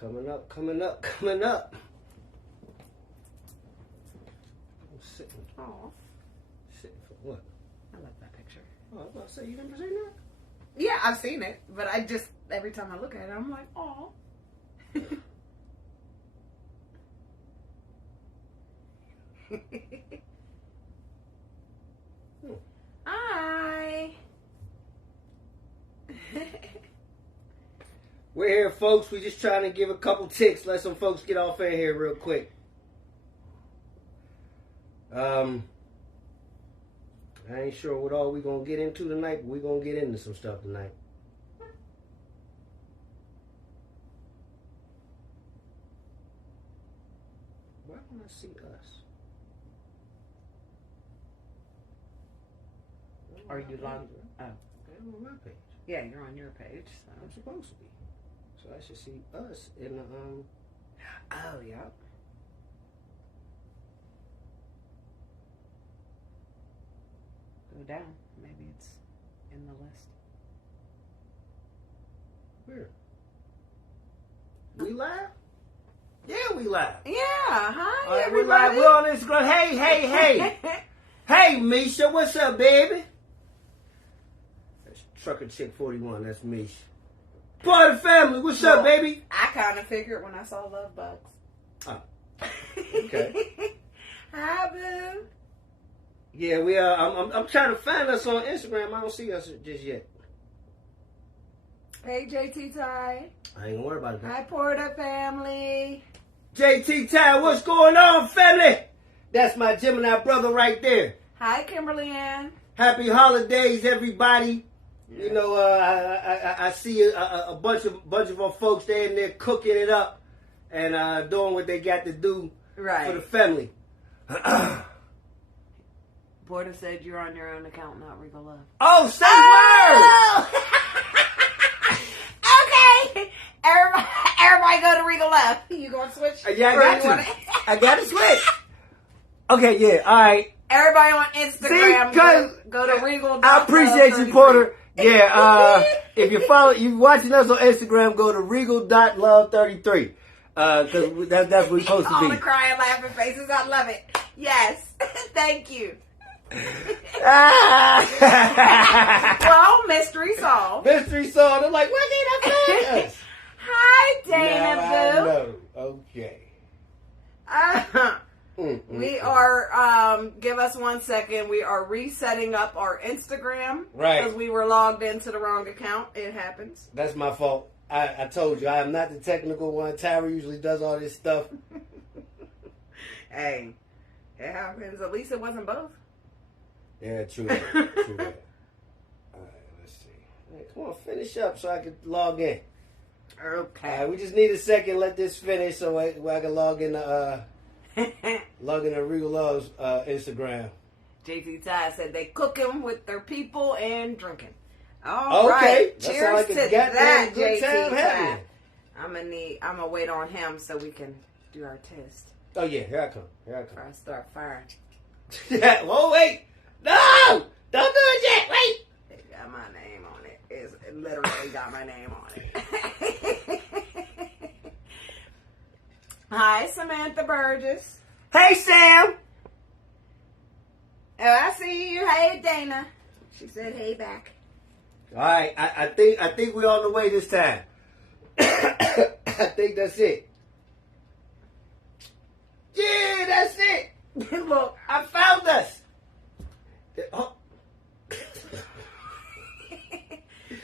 Coming up, coming up, coming up. I'm sitting. Oh. Sitting for what? I love that picture. Oh, I was about to say, you never seen that? Yeah, I've seen it, but I just, every time I look at it, I'm like, oh. Hi. We're here, folks. We're just trying to give a couple ticks. Let some folks get off in here real quick. I ain't sure what all we gonna get into tonight, but we gonna get into some stuff tonight. Why don't I see us? Are you logged? Oh. I'm on my page. Yeah, you're on your page. So. I'm supposed to be. So I should see us in the Oh, yeah. Go down. Maybe it's in the list. Where? We live? Yeah, we live. Yeah. Hi, All right, we're everybody. live. We're on Instagram. Hey. Hey, Misha. What's up, baby? That's Trucker Chick 41. That's Misha. Part of the family. What's up, baby? I kind of figured when I saw Love Bugs. Oh. Okay. Hi, boo. Yeah, we are. I'm trying to find us on Instagram. I don't see us just yet. Hey, JT Ty. I ain't gonna worry about it. Hi, Porter family. JT Ty, what's going on, family? That's my Gemini brother right there. Hi, Kimberly Ann. Happy holidays, everybody. Yeah. You know, I see a bunch of our folks there in there cooking it up and doing what they got to do for the family. Porter said you're on your own account, not Regal Love. Oh, say word! Okay. Everybody go to Regal Love. You going to switch? Yeah, I got to. I got to switch. Okay, yeah, all right. Everybody on Instagram, See, go to Regal. I appreciate you, Porter. Yeah, if you watching us on Instagram, go to regal.love33. Because that's what we're supposed to All be. the crying, laughing faces. I love it. Yes. Thank you. Well, mystery solved. Mystery solved. I'm like, why did I find us? Hi, Dana now Boo. I know. Okay. We are, give us 1 second. We are resetting up our Instagram. Right. Because we were logged into the wrong account. It happens. That's my fault. I told you, I am not the technical one. Tyra usually does all this stuff. Hey, it happens. At least it wasn't both. Yeah, true that. True that. All right, let's see. All right, come on, finish up so I can log in. Okay. All right, we just need a second. Let this finish so I can log in to Regal Love's Instagram. JT Ty said they cooking with their people and drinking. Okay. All right. That Cheers sound like a to goddamn that, good time JT Ty. happening. I'm gonna wait on him so we can do our test. Oh yeah, here I come. Before I start firing. Whoa, wait! No! Don't do it yet! Wait! It got my name on it. It literally got my name on it. Hi, Samantha Burgess. Hey, Sam! Oh, I see you. Hey, Dana. She said, "Hey, back." All right, I think we're on the way this time. I think that's it. Yeah, that's it. Look, I found us. Oh.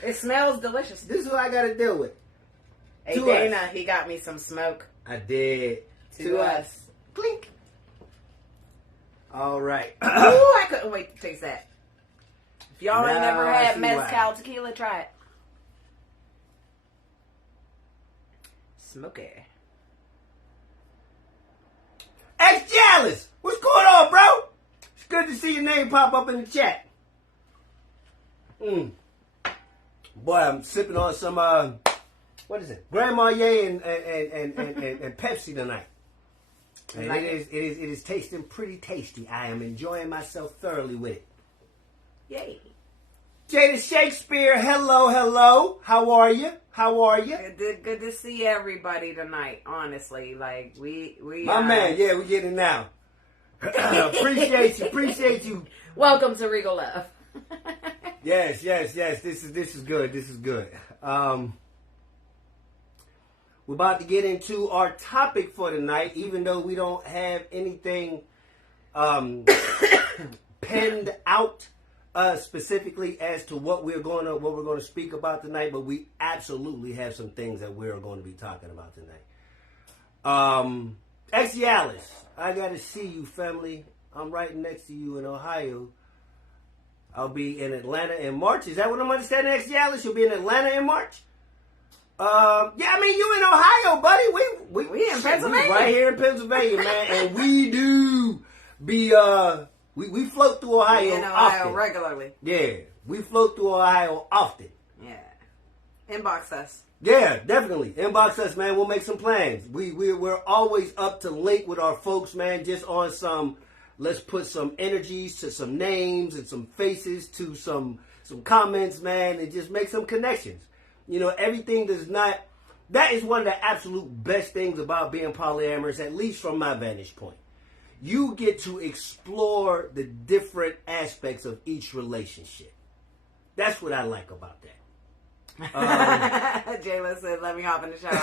It smells delicious. This is what I got to deal with. Hey, To Dana, us. he got me some smoke. I did. To us. Clink. All right. Ooh, I couldn't wait to taste that. If y'all ain't Now never I had see mezcal why. tequila, try it. Smoky. Ex-Jealous, what's going on, bro? It's good to see your name pop up in the chat. Boy, I'm sipping on some, what is it? Grand Marnier and Pepsi tonight. And Like it is tasting pretty tasty. I am enjoying myself thoroughly with it. Yay. Jada Shakespeare, hello. How are you? How are you? Good to see everybody tonight. Honestly, like we. My man, yeah, we getting it now. Appreciate you. Welcome to Regal Love. Yes. This is good. We're about to get into our topic for tonight, even though we don't have anything penned out specifically as to what we're going to speak about tonight. But we absolutely have some things that we're going to be talking about tonight. Exialis, I got to see you, family. I'm right next to you in Ohio. I'll be in Atlanta in March. Is that what I'm understanding, Exialis? You'll be in Atlanta in March? Yeah, I mean, you in Ohio, buddy. We in Pennsylvania. We right here in Pennsylvania, man. And we do be, we float through Ohio, often. Regularly. Yeah, we float through Ohio often. Yeah. Inbox us. Yeah, definitely. Inbox us, man. We'll make some plans. We're always up to link with our folks, man, just on some, let's put some energies to some names and some faces to some comments, man, and just make some connections. You know, everything does not, that is one of the absolute best things about being polyamorous, at least from my vantage point. You get to explore the different aspects of each relationship. That's what I like about that. Jayla said, "Let me hop in the shower."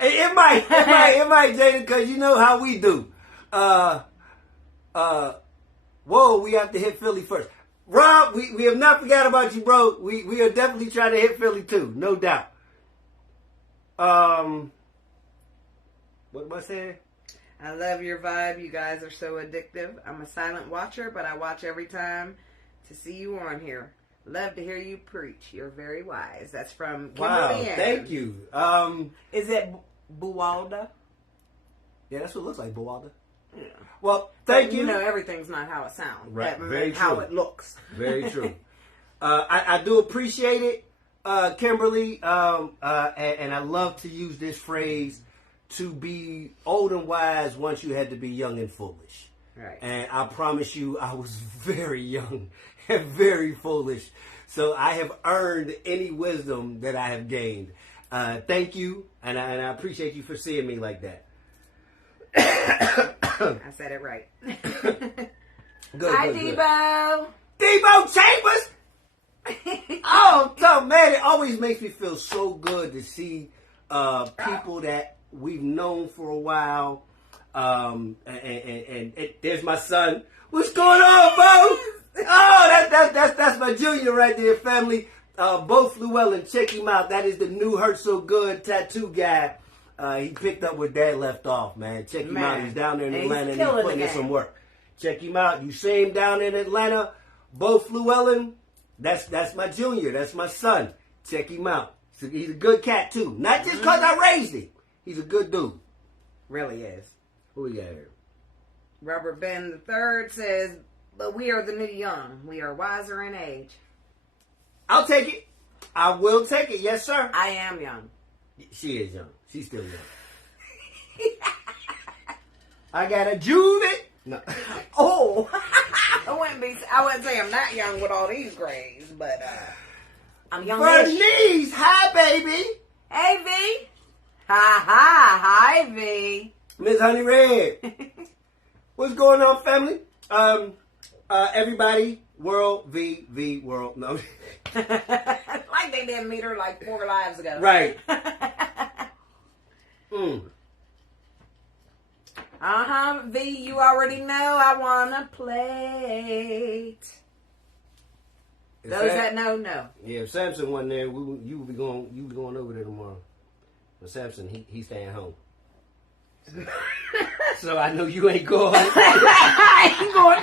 it might, Jada, because you know how we do. Whoa, we have to hit Philly first. Rob, we have not forgot about you, bro. We are definitely trying to hit Philly too, no doubt. What am I saying? I love your vibe. You guys are so addictive. I'm a silent watcher, but I watch every time to see you on here. Love to hear you preach. You're very wise. That's from Kimberly Ann. Thank you. Is it Buwalda? Yeah, that's what it looks like, Buwalda. Yeah. Well, thank you. You know, everything's not how it sounds. Right. Very true. How it looks. Very true. I do appreciate it, Kimberly, and I love to use this phrase, to be old and wise once you had to be young and foolish. Right. And I promise you, I was very young and very foolish. So I have earned any wisdom that I have gained. Thank you, and I appreciate you for seeing me like that. I said it right. Good, Hi, good, Debo. Good. Debo Chambers! Oh, so man, it always makes me feel so good to see people that we've known for a while. And there's my son. What's going on, Bo? Oh, that's my junior right there, family. Bo Llewellyn, check him out. That is the new Hurt So Good tattoo guy. He picked up where Dad left off, man. Check him out. He's down there in Atlanta and he's putting in some work. Check him out. You see him down in Atlanta. Bo Llewellyn, that's my junior. That's my son. Check him out. He's a good cat, too. Not just because I raised him. He's a good dude. Really is. Who we got here? Robert Ben III says, "But we are the new young. We are wiser in age." I'll take it. I will take it. Yes, sir. I am young. She is young. She's still young. I got a juvie. No. Oh. I wouldn't say I'm not young with all these grays, but I'm young. Bernice, hi, baby. Hey, V. Hi, V. Miss Honey Red. What's going on, family? Everybody, world, V, world. No. Like they didn't meet her like 4 lives ago. Right. V, you already know I want a plate. Those that know. Yeah, if Samson wasn't there, you would be going over there tomorrow. But Samson, he's staying home. So I know you ain't going. I ain't going.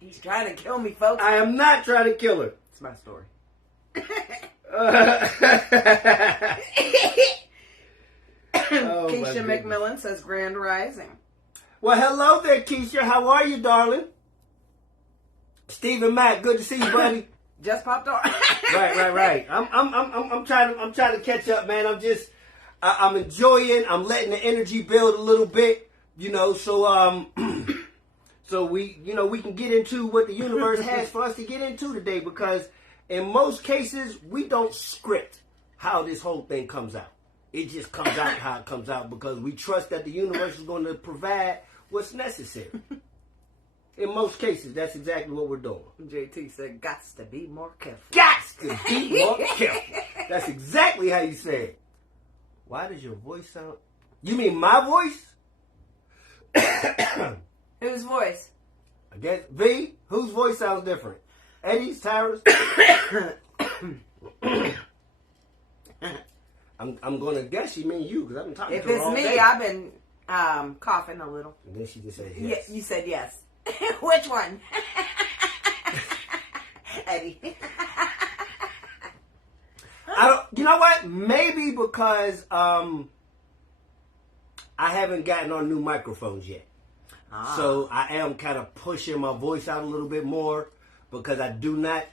He's trying to kill me, folks. I am not trying to kill her. It's my story. Keisha McMillan says Grand Rising. Well, hello there, Keisha. How are you, darling? Stephen Mack, good to see you, buddy. Just popped on. Right. I'm trying to catch up, man. I'm just I'm enjoying. I'm letting the energy build a little bit. So so we can get into what the universe has for us to get into today, because in most cases we don't script how this whole thing comes out. It just comes out how it comes out because we trust that the universe is going to provide what's necessary. In most cases, that's exactly what we're doing. JT said, "Gots to be more careful." Gots to be more careful. That's exactly how you say it. Why does your voice sound... You mean my voice? Whose voice? I guess V. Whose voice sounds different? Eddie's, Tara's? I'm going to guess you mean you, because I've been talking if to her it's all me, day. I've been coughing a little. And then she just said yes. Yeah, you said yes. Which one? Eddie. You know what? Maybe because I haven't gotten on new microphones yet. So I am kind of pushing my voice out a little bit more because I do not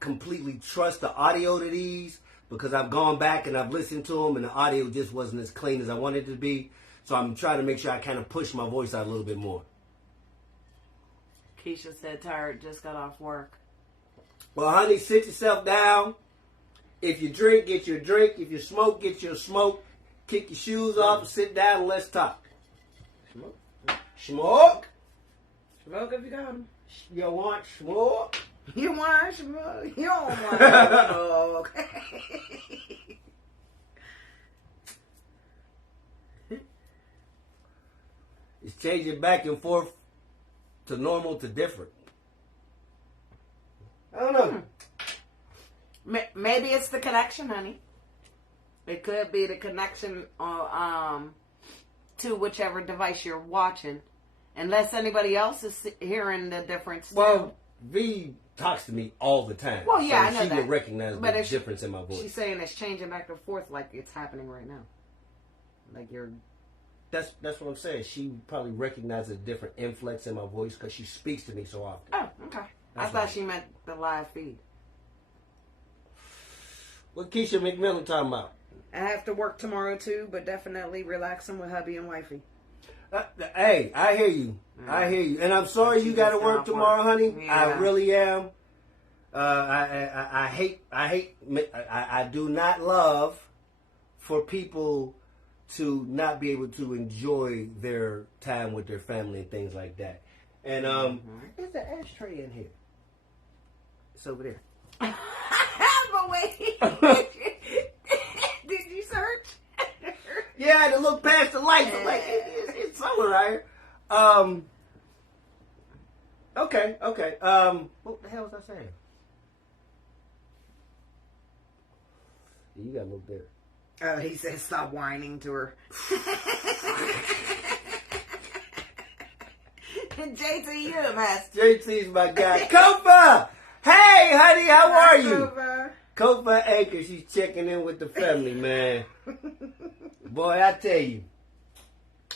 completely trust the audio to these, because I've gone back and I've listened to them and the audio just wasn't as clean as I wanted it to be. So I'm trying to make sure I kind of push my voice out a little bit more. Keisha said tired, just got off work. Well, honey, sit yourself down. If you drink, get your drink. If you smoke, get your smoke. Kick your shoes off and sit down and let's talk. Smoke. Smoke. Smoke if you got them. You want smoke? You want smoke? You don't want smoke. It's changing back and forth to normal to different. I don't know. Maybe it's the connection, honey. It could be the connection to whichever device you're watching. Unless anybody else is hearing the difference. Well, V talks to me all the time. Well, yeah, so I know she that. would recognize But the if difference in my voice. She's saying it's changing back and forth like it's happening right now. Like you're... That's what I'm saying. She probably recognizes a different inflex in my voice because she speaks to me so often. Oh, okay. I thought she meant the live feed. What Keisha McMillan talking about? I have to work tomorrow too, but definitely relaxing with hubby and wifey. Hey, I hear you. I hear you. And I'm sorry you got to work tomorrow, honey. Yeah. I really am. I do not love for people to not be able to enjoy their time with their family and things like that. And there's an ashtray in here. It's over there. But wait, did you search? Yeah, I had to look past the lights. I'm like, it's somewhere right here. Okay. What the hell was I saying? You gotta look there. Oh, he said stop whining to her. JT, you a mess. JT's my guy. Kofa! Hey, honey, how are you? Kofa. Kofa Anchor, she's checking in with the family, man. Boy, I tell you,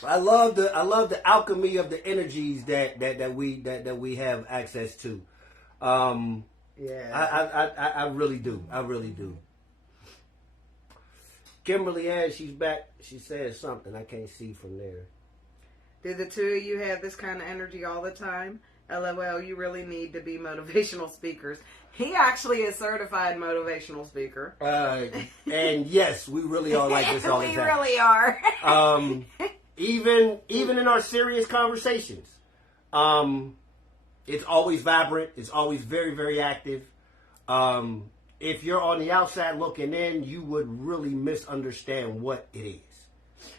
I love the alchemy of the energies that we have access to. Yeah, I really do. Kimberly Ann, she's back. She said something I can't see from there. Do the two of you have this kind of energy all the time? LOL, you really need to be motivational speakers. He actually is certified motivational speaker. And yes, we really are like this all the time. We really are. Even in our serious conversations, it's always vibrant. It's always very, very active. If you're on the outside looking in, you would really misunderstand what it is.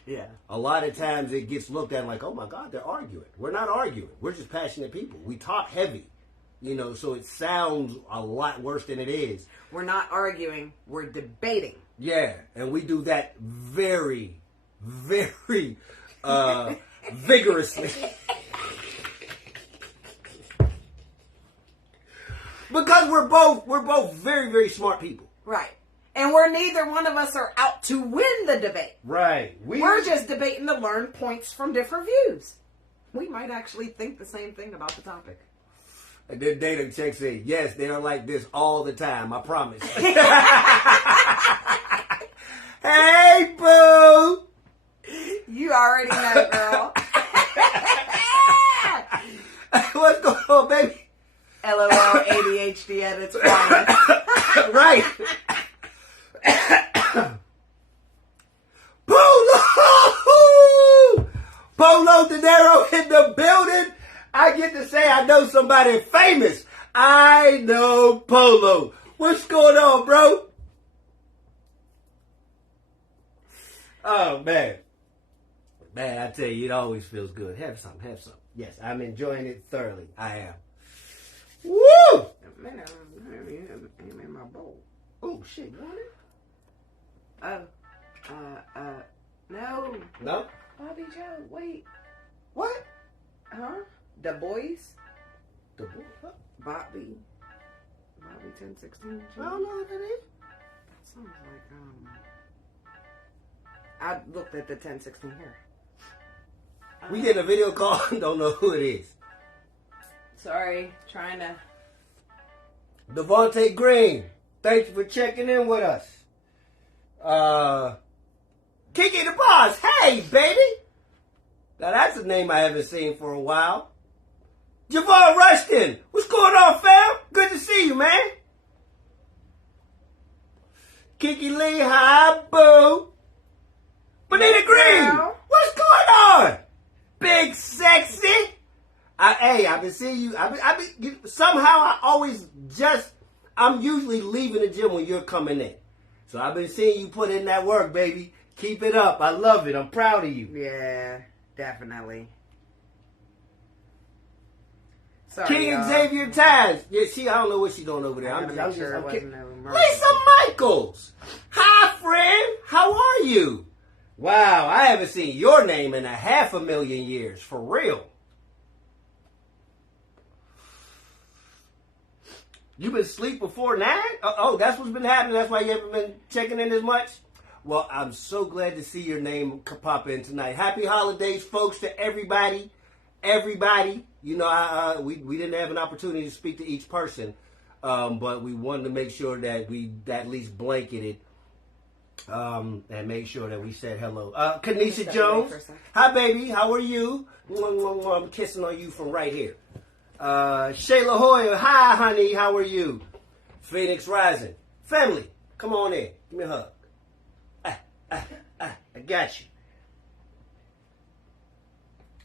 Yeah. A lot of times it gets looked at like, oh my God, they're arguing. We're not arguing. We're just passionate people. We talk heavy, so it sounds a lot worse than it is. We're not arguing. We're debating. Yeah, and we do that very, very vigorously. Because we're both very, very smart people. Right. And neither one of us are out to win the debate. Right. We're just debating to learn points from different views. We might actually think the same thing about the topic. And then Data checks in. Yes, they are like this all the time. I promise. Hey, boo. You already know, girl. What's going on, baby? LOL ADHD at its finest. Right. Polo! Polo De Niro in the building. I get to say I know somebody famous. I know Polo. What's going on, bro? Oh, man. Man, I tell you, it always feels good. Have some. Yes, I'm enjoying it thoroughly. I am. Woo! Man, I'm in my bowl. Oh, shit, you want it? No. No? Bobby Joe, wait. What? Huh? The boys? The boy? What? Bobby 1016. I don't know what that is. That sounds like, I looked at the 1016 here. We get a video call and don't know who it is. Sorry, trying to. Devontae Green, thank you for checking in with us. Kiki the Boss, hey, baby. Now that's a name I haven't seen for a while. Javon Rushton, what's going on, fam? Good to see you, man. Kiki Lee, hi, boo. Bonita Green, what's going on? Big sexy. I've been seeing you. Somehow I'm usually leaving the gym when you're coming in. So I've been seeing you put in that work, baby. Keep it up. I love it. I'm proud of you. Yeah, definitely. Sorry, King Xavier Ties. Yeah, I don't know what she's doing over there. I'm sure it wasn't no Lisa Michaels. Hi, friend. How are you? Wow, I haven't seen your name in 500,000 years. For real. You been asleep before 9? Oh, that's what's been happening. That's why you haven't been checking in as much? Well, I'm so glad to see your name pop in tonight. Happy holidays, folks, to everybody. Everybody. You know, we didn't have an opportunity to speak to each person, but we wanted to make sure that we at least blanketed and make sure that we said hello. Kanisha Jones. Hi, baby. How are you? I'm kissing on you from right here. Shayla Hoyer, hi honey, how are you? Phoenix Rising, family, come on in, give me a hug. I got you.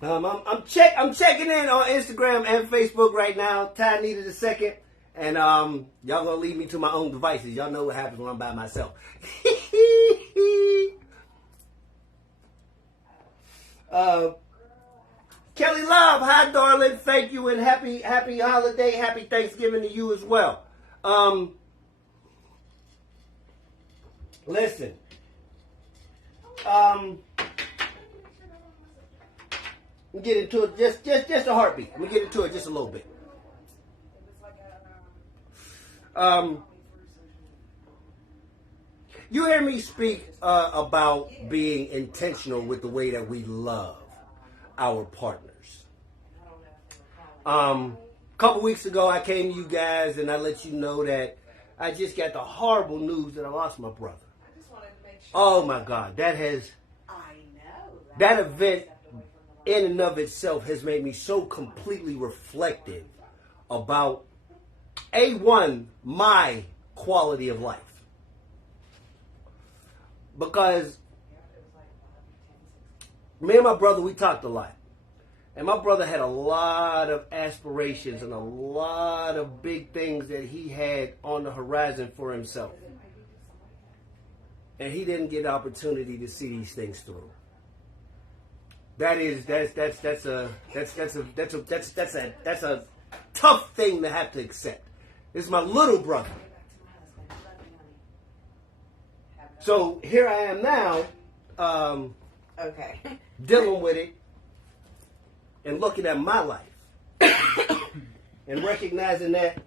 I'm checking in on Instagram and Facebook right now. Ty needed a second, and y'all gonna leave me to my own devices. Y'all know what happens when I'm by myself. Kelly Love, hi darling, thank you, and happy holiday, happy Thanksgiving to you as well. Listen, we'll get into it just a heartbeat. We'll get into it just a little bit. You hear me speak about being intentional with the way that we love our partners. A couple weeks ago, I came to you guys and I let you know that I just got the horrible news that I lost my brother. Oh my God, that event in and of itself has made me so completely reflective about my quality of life. Because me and my brother, we talked a lot. And my brother had a lot of aspirations and a lot of big things that he had on the horizon for himself. And he didn't get the opportunity to see these things through. That's a tough thing to have to accept. This is my little brother. So here I am now, okay, dealing with it and looking at my life and recognizing that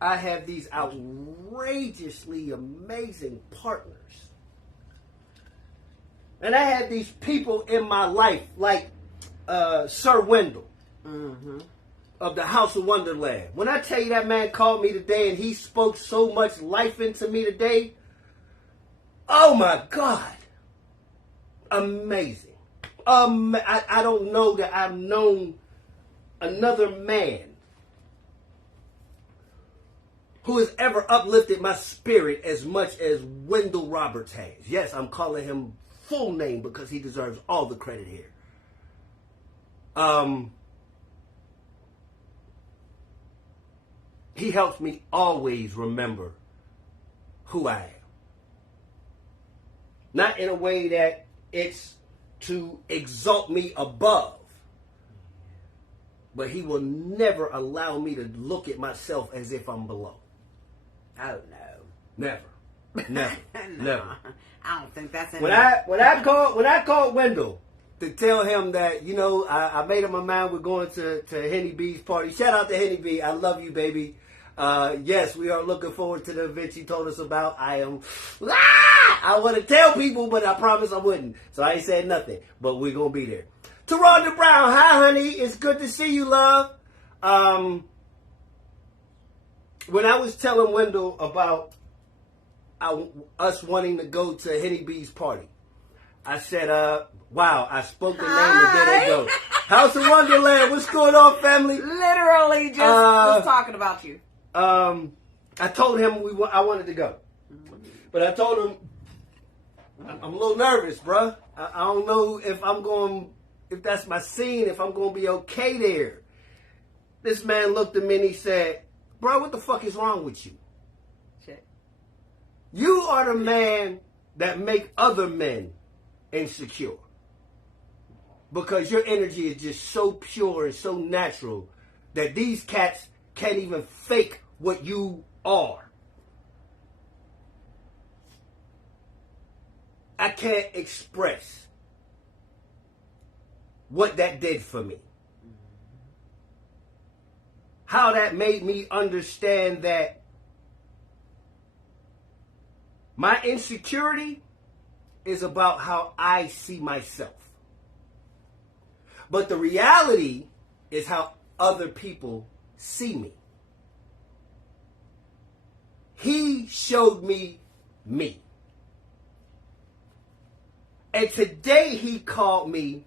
I have these outrageously amazing partners. And I had these people in my life like Sir Wendell. Mm-hmm. of the House of Wonderland. When I tell you that man called me today and he spoke so much life into me today, oh my God. Amazing. I don't know that I've known another man who has ever uplifted my spirit as much as Wendell Roberts has. Yes, I'm calling him full name because he deserves all the credit here. He helps me always remember who I am. Not in a way that it's to exalt me above, but he will never allow me to look at myself as if I'm below. Oh, no. Never. No. Never. I don't think that's When I called Wendell to tell him that, you know, I made up my mind we're going to Henny B's party. Shout out to Henny B. I love you, baby. Yes, we are looking forward to the event she told us about. I want to tell people, but I promise I wouldn't. So I ain't said nothing, but we're going to be there. Taronda Brown, hi, honey. It's good to see you, love. When I was telling Wendell about us wanting to go to Henny B's party, I said, wow, I spoke the name and there they go. House of Wonderland, what's going on, family? Literally just was talking about you. I told him I wanted to go. But I told him, I'm a little nervous, bruh. I don't know if that's my scene, if I'm going to be okay there. This man looked at me and he said, bro, what the fuck is wrong with you? Shit. You are the man that make other men insecure. Because your energy is just so pure and so natural that these cats can't even fake what you are. I can't express what that did for me. How that made me understand that my insecurity is about how I see myself. But the reality is how other people see me. He showed me me. And today he called me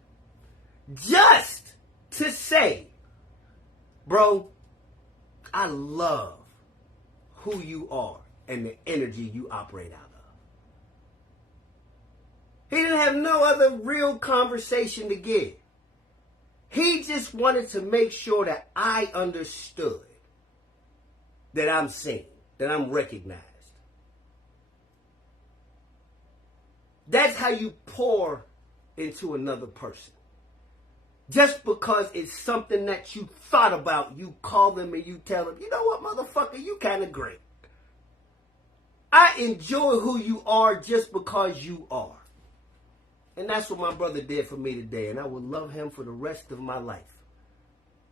just to say, bro, I love who you are and the energy you operate out of. He didn't have no other real conversation to give. He just wanted to make sure that I understood that I'm seen, that I'm recognized. That's how you pour into another person. Just because it's something that you thought about, you call them and you tell them, you know what, motherfucker, you kind of great. I enjoy who you are just because you are. And that's what my brother did for me today. And I would love him for the rest of my life.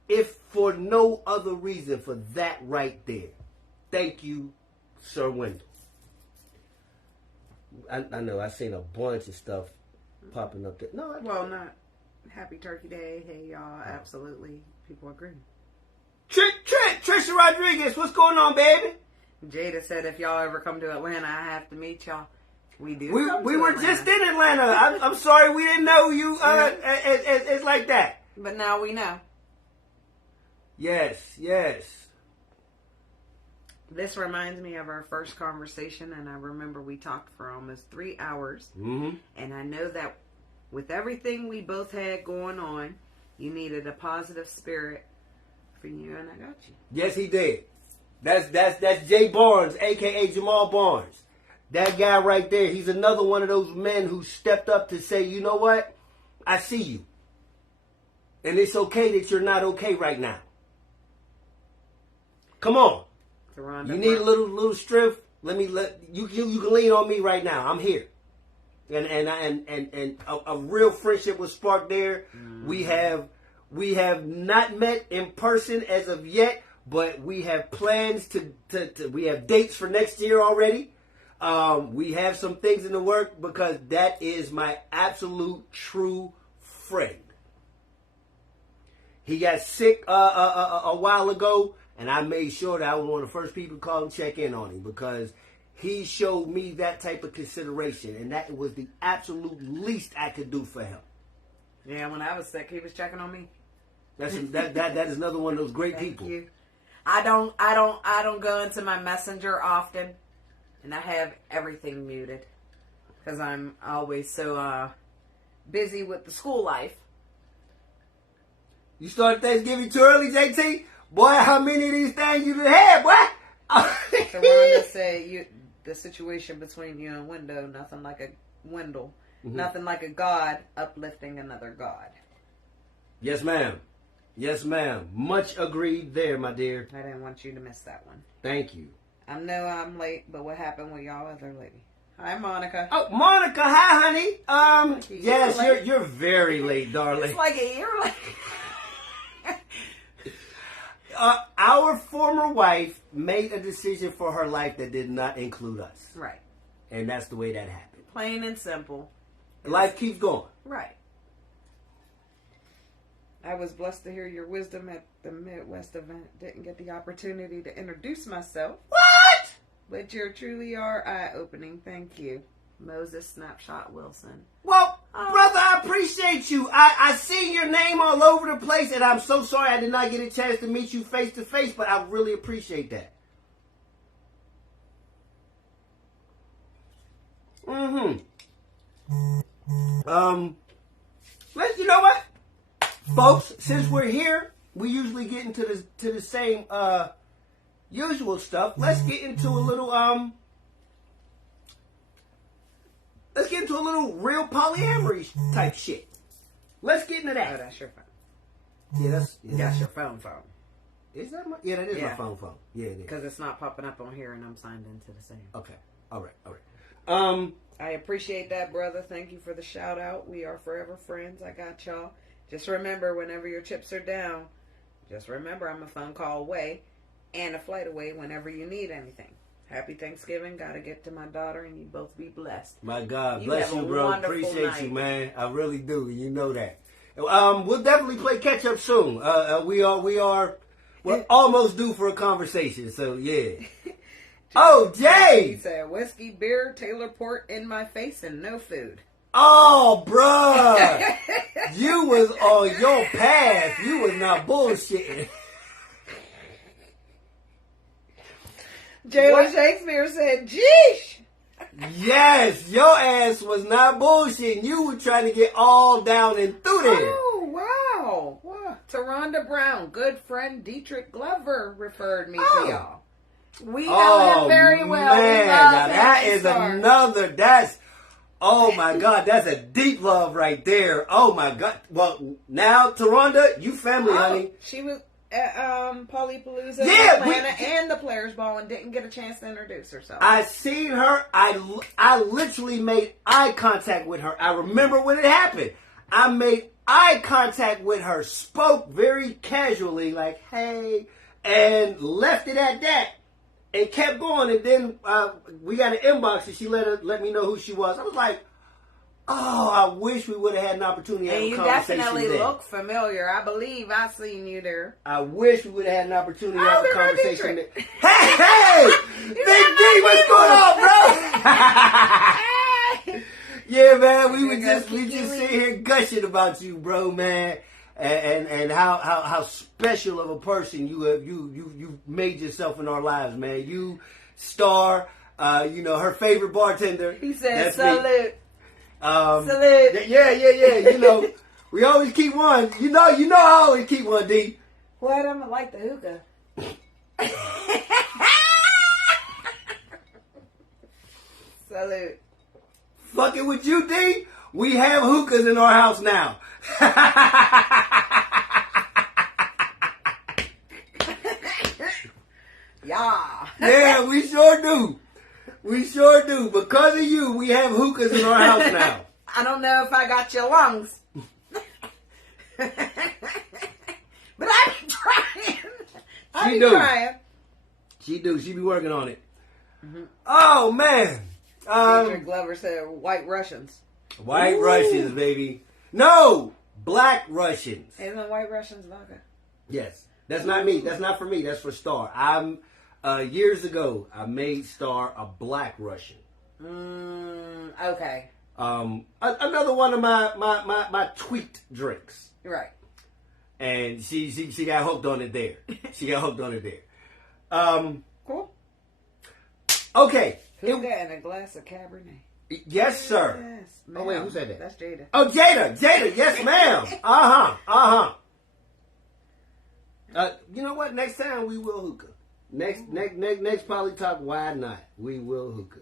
If for no other reason for that right there. Thank you, Sir Wendell. I know I've seen a bunch of stuff popping up there. No, well, not Happy Turkey Day. Hey, y'all. Absolutely. People agree. Trisha Rodriguez, what's going on, baby? Jada said if y'all ever come to Atlanta, I have to meet y'all. We do. We were just in Atlanta. I'm sorry we didn't know you. It's like that. But now we know. Yes. This reminds me of our first conversation, and I remember we talked for almost 3 hours. Mm-hmm. And I know that with everything we both had going on, you needed a positive spirit for you, and I got you. Yes, he did. That's Jay Barnes, a.k.a. Jamal Barnes. That guy right there, he's another one of those men who stepped up to say, you know what? I see you. And it's okay that you're not okay right now. Come on. You need a little strength. You can lean on me right now. I'm here. And a real friendship was sparked there. Mm. We have not met in person as of yet, but we have plans to we have dates for next year already. We have some things in the work because that is my absolute true friend. He got sick a while ago, and I made sure that I was one of the first people to call and check in on him because he showed me that type of consideration, and that was the absolute least I could do for him. Yeah, when I was sick, he was checking on me. That is another one of those great Thank people. you. I don't go into my messenger often, and I have everything muted because I'm always so busy with the school life. You started Thanksgiving too early, JT? Boy, how many of these things you done had, boy? Sharonda said the situation between you and Wendell, nothing like a Wendell, nothing like a God uplifting another God. Yes, ma'am. Yes, ma'am. Much agreed there, my dear. I didn't want you to miss that one. Thank you. I know I'm late, but what happened with y'all other lady? Hi, Monica. Oh, Monica, hi, honey. Yes, late. you're very late, darling. It's like a year late. Our former wife made a decision for her life that did not include us. Right. And that's the way that happened. Plain and simple. Life keeps going. Right. I was blessed to hear your wisdom at the Midwest event. Didn't get the opportunity to introduce myself. What? But you truly are eye-opening. Thank you. Moses Snapshot Wilson. Well, brother, I appreciate you. I see your name all over the place, and I'm so sorry I did not get a chance to meet you face to face, but I really appreciate that. You know what? Folks, since we're here, we usually get into the same usual stuff. Let's get into a little real polyamory type shit. Let's get into Oh, that. that's your phone. Yeah, That's your phone. Is that my? Yeah, that is my phone. Yeah, it is. Because it's not popping up on here and I'm signed into the same. Okay. All right. I appreciate that, brother. Thank you for the shout out. We are forever friends. I got y'all. Just remember, whenever your chips are down, just remember I'm a phone call away and a flight away whenever you need anything. Happy Thanksgiving. Gotta get to my daughter and you both be blessed. My God, You bless have you, a bro. wonderful Appreciate night. you, man. I really do. You know that. We'll definitely play catch up soon. We're almost due for a conversation. So yeah. Oh, He Jay! said, whiskey, beer, Taylor port in my face, and no food. Oh, bruh! You was on your path. You was not bullshitting. Jalen Shakespeare said, "Jeesh." Yes, your ass was not bullshitting. You were trying to get all down and through there. Oh, wow. Wow. Taronda Brown, good friend Dietrich Glover referred me to y'all. We know him very well. Man, We love now him. that is another. Oh my God, that's a deep love right there. Oh my God. Well, now Taronda, you family, honey. She was at Polypalooza, Yeah, Atlanta, and the Players Ball, and didn't get a chance to introduce herself. I seen her. I literally made eye contact with her. I remember when it happened. I made eye contact with her, spoke very casually, like, hey, and left it at that. And kept going, and then we got an inbox, and she let me know who she was. I was like, oh, I wish we would have had an opportunity to have a conversation. And you definitely then. look familiar. I believe I seen you there. I wish we would have had an opportunity to have a conversation. Dietrich. Hey, Big D, what's going on, bro? Yeah, man, we just sitting here gushing about you, bro, man. And how special of a person you made yourself in our lives, man. You star, her favorite bartender. He said, that's salute. me. Salute. Yeah. You know, we always keep one. You know, I always keep one, D. What? I'm like the hookah. Salute. Fucking with you, D. We have hookahs in our house now. Yeah. Yeah, we sure do. We sure do. Because of you, we have hookahs in our house now. I don't know if I got your lungs. But I be trying. I be trying. She do. She be working on it. Mm-hmm. Oh, man. Dietrich Glover said White Russians. White Russians, baby. No! Black Russians. Isn't white Russians vodka? Yes. That's not me. That's not for me. That's for Star. Years ago, I made Star a Black Russian. Okay. Another one of my tweaked drinks. Right. And she got hooked on it there. Cool. Okay. Hookah and a glass of Cabernet. Yes, sir. Yes, Oh, wait, who said that? That's Jada. Oh, Jada, yes, ma'am. You know what? Next time we will hookah. Next PolyTalk, why not? We will hookah.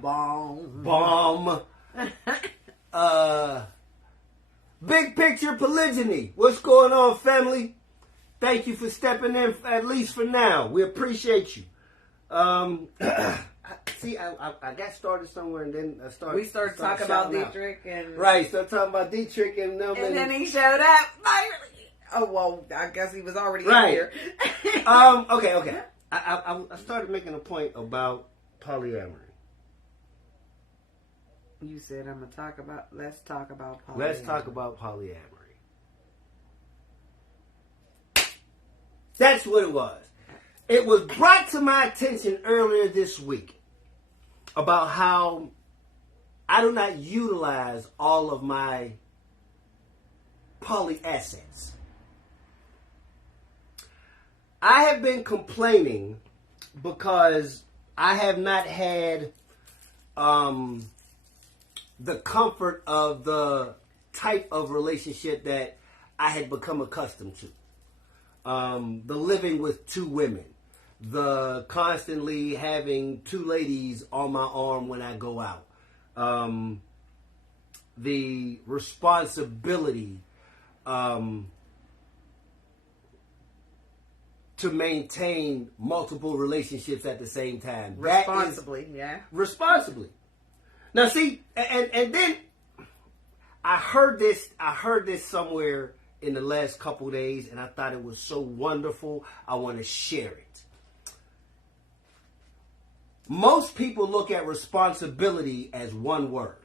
Bomb. Big picture polygyny. What's going on, family? Thank you for stepping in, at least for now. We appreciate you. See, I got started somewhere, and then I started. We started talking about Dietrich and right. Started talking about Dietrich and then he showed up. Oh well, I guess he was already in here. Okay. I started making a point about polyamory. You said let's talk about polyamory. Let's talk about polyamory. That's what it was. It was brought to my attention earlier this week about how I do not utilize all of my poly assets. I have been complaining because I have not had the comfort of the type of relationship that I had become accustomed to. The living with two women. The constantly having two ladies on my arm when I go out. The responsibility to maintain multiple relationships at the same time. Responsibly. Now see, and then I heard this somewhere in the last couple days, and I thought it was so wonderful. I want to share it. Most people look at responsibility as one word.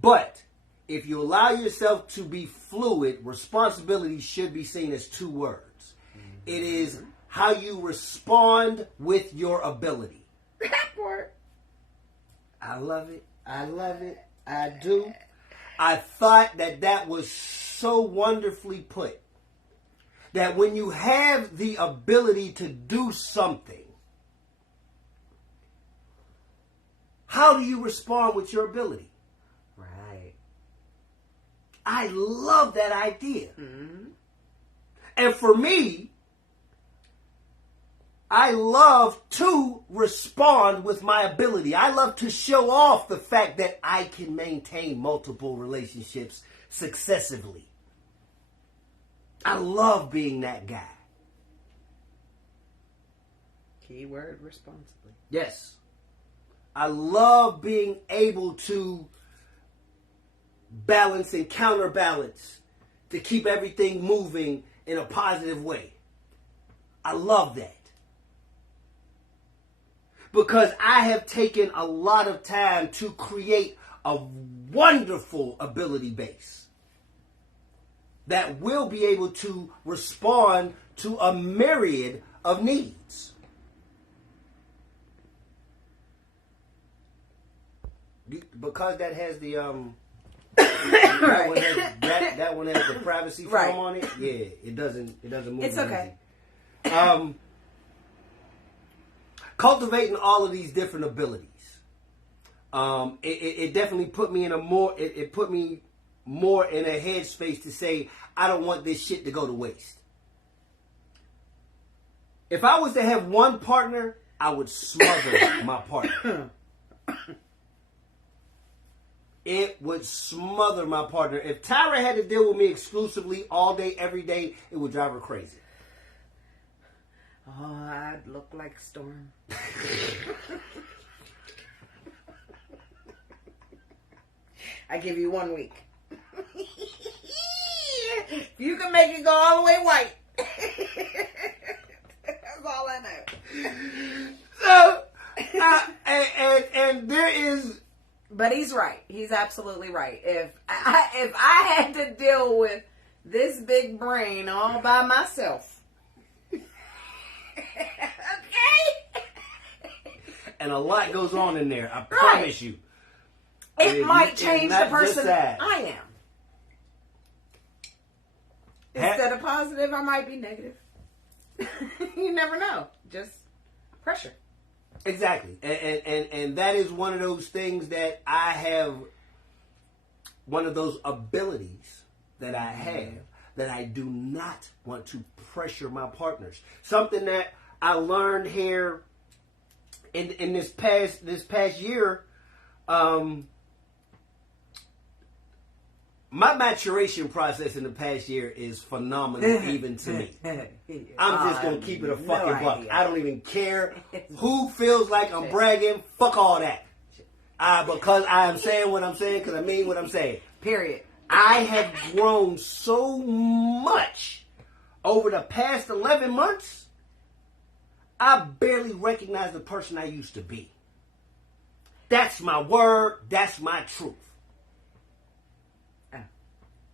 But if you allow yourself to be fluid, responsibility should be seen as two words. It is how you respond with your ability. That part. I love it. I do. I thought that was so wonderfully put. That when you have the ability to do something, how do you respond with your ability? Right. I love that idea. Mm-hmm. And for me, I love to respond with my ability. I love to show off the fact that I can maintain multiple relationships successively. I love being that guy. Keyword responsibly. Yes. I love being able to balance and counterbalance to keep everything moving in a positive way. I love that. Because I have taken a lot of time to create a wonderful ability base that will be able to respond to a myriad of needs. Because that has the that one has the privacy film on it. Yeah, it doesn't move. It's okay. Easy. Cultivating all of these different abilities, it definitely put me in it put me more in a headspace to say I don't want this shit to go to waste. If I was to have one partner, I would smother my partner. It would smother my partner. If Tyra had to deal with me exclusively all day, every day, it would drive her crazy. Oh, I'd look like Storm. I give you 1 week. You can make it go all the way white. That's all I know. So, and there is But he's right. He's absolutely right. If I had to deal with this big brain all by myself, okay. And a lot goes on in there. I promise you. It might change the person I am. Instead of positive, I might be negative. You never know. Just pressure. Exactly. And that is one of those things that I have, one of those abilities that I have, that I do not want to pressure my partners. Something that I learned here in this past year, my maturation process in the past year is phenomenal, even to me. I'm just going to keep it a fucking buck. I don't even care who feels like I'm bragging. Fuck all that. Because I am saying what I'm saying, because I mean what I'm saying. Period. I have grown so much over the past 11 months, I barely recognize the person I used to be. That's my word. That's my truth. I'm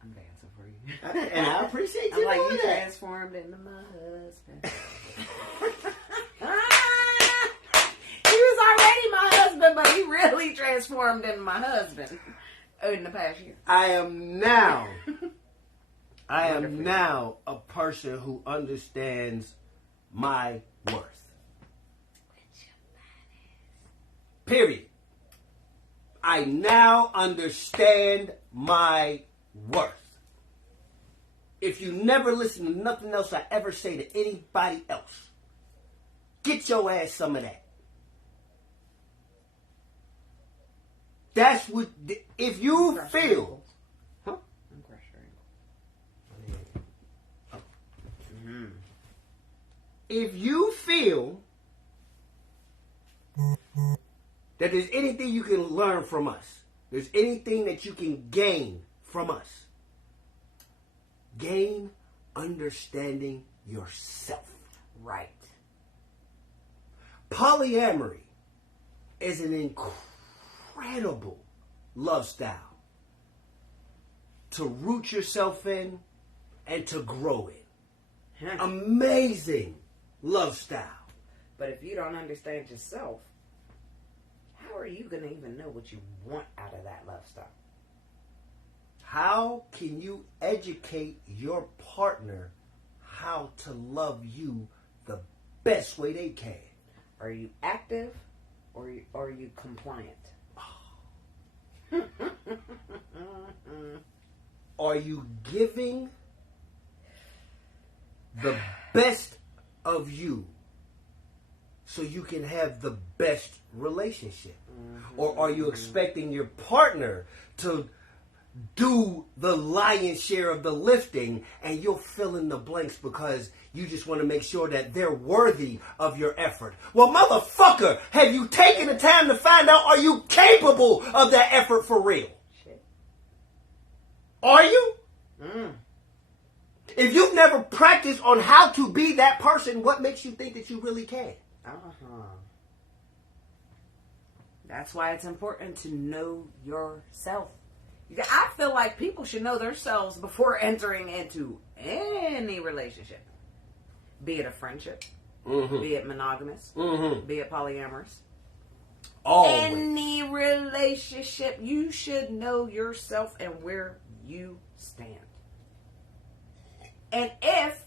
dancing for you. And I appreciate you. I'm like, doing you that. transformed into my husband. He was already my husband, but he really transformed into my husband in the past year. I am now a person who understands my worth. Period. I now understand my worth. If you never listen to nothing else I ever say to anybody else, get your ass some of that. That's what, if you feel, huh? If you feel that there's anything you can learn from us, there's anything that you can gain from us, gain understanding yourself. Right. Polyamory is an incredible love style to root yourself in and to grow in. Amazing love style. But if you don't understand yourself, how are you going to even know what you want out of that love style? How can you educate your partner how to love you the best way they can? Are you active or are you compliant? Are you giving the best of you so you can have the best relationship? Or are you expecting your partner to do the lion's share of the lifting and you'll fill in the blanks because you just want to make sure that they're worthy of your effort? Well, motherfucker, have you taken the time to find out, are you capable of that effort for real? Shit. Are you? If you've never practiced on how to be that person, what makes you think that you really can? That's why it's important to know yourself. I feel like people should know themselves before entering into any relationship. Be it a friendship, be it monogamous, be it polyamorous. Always. Any relationship, you should know yourself and where you stand. And if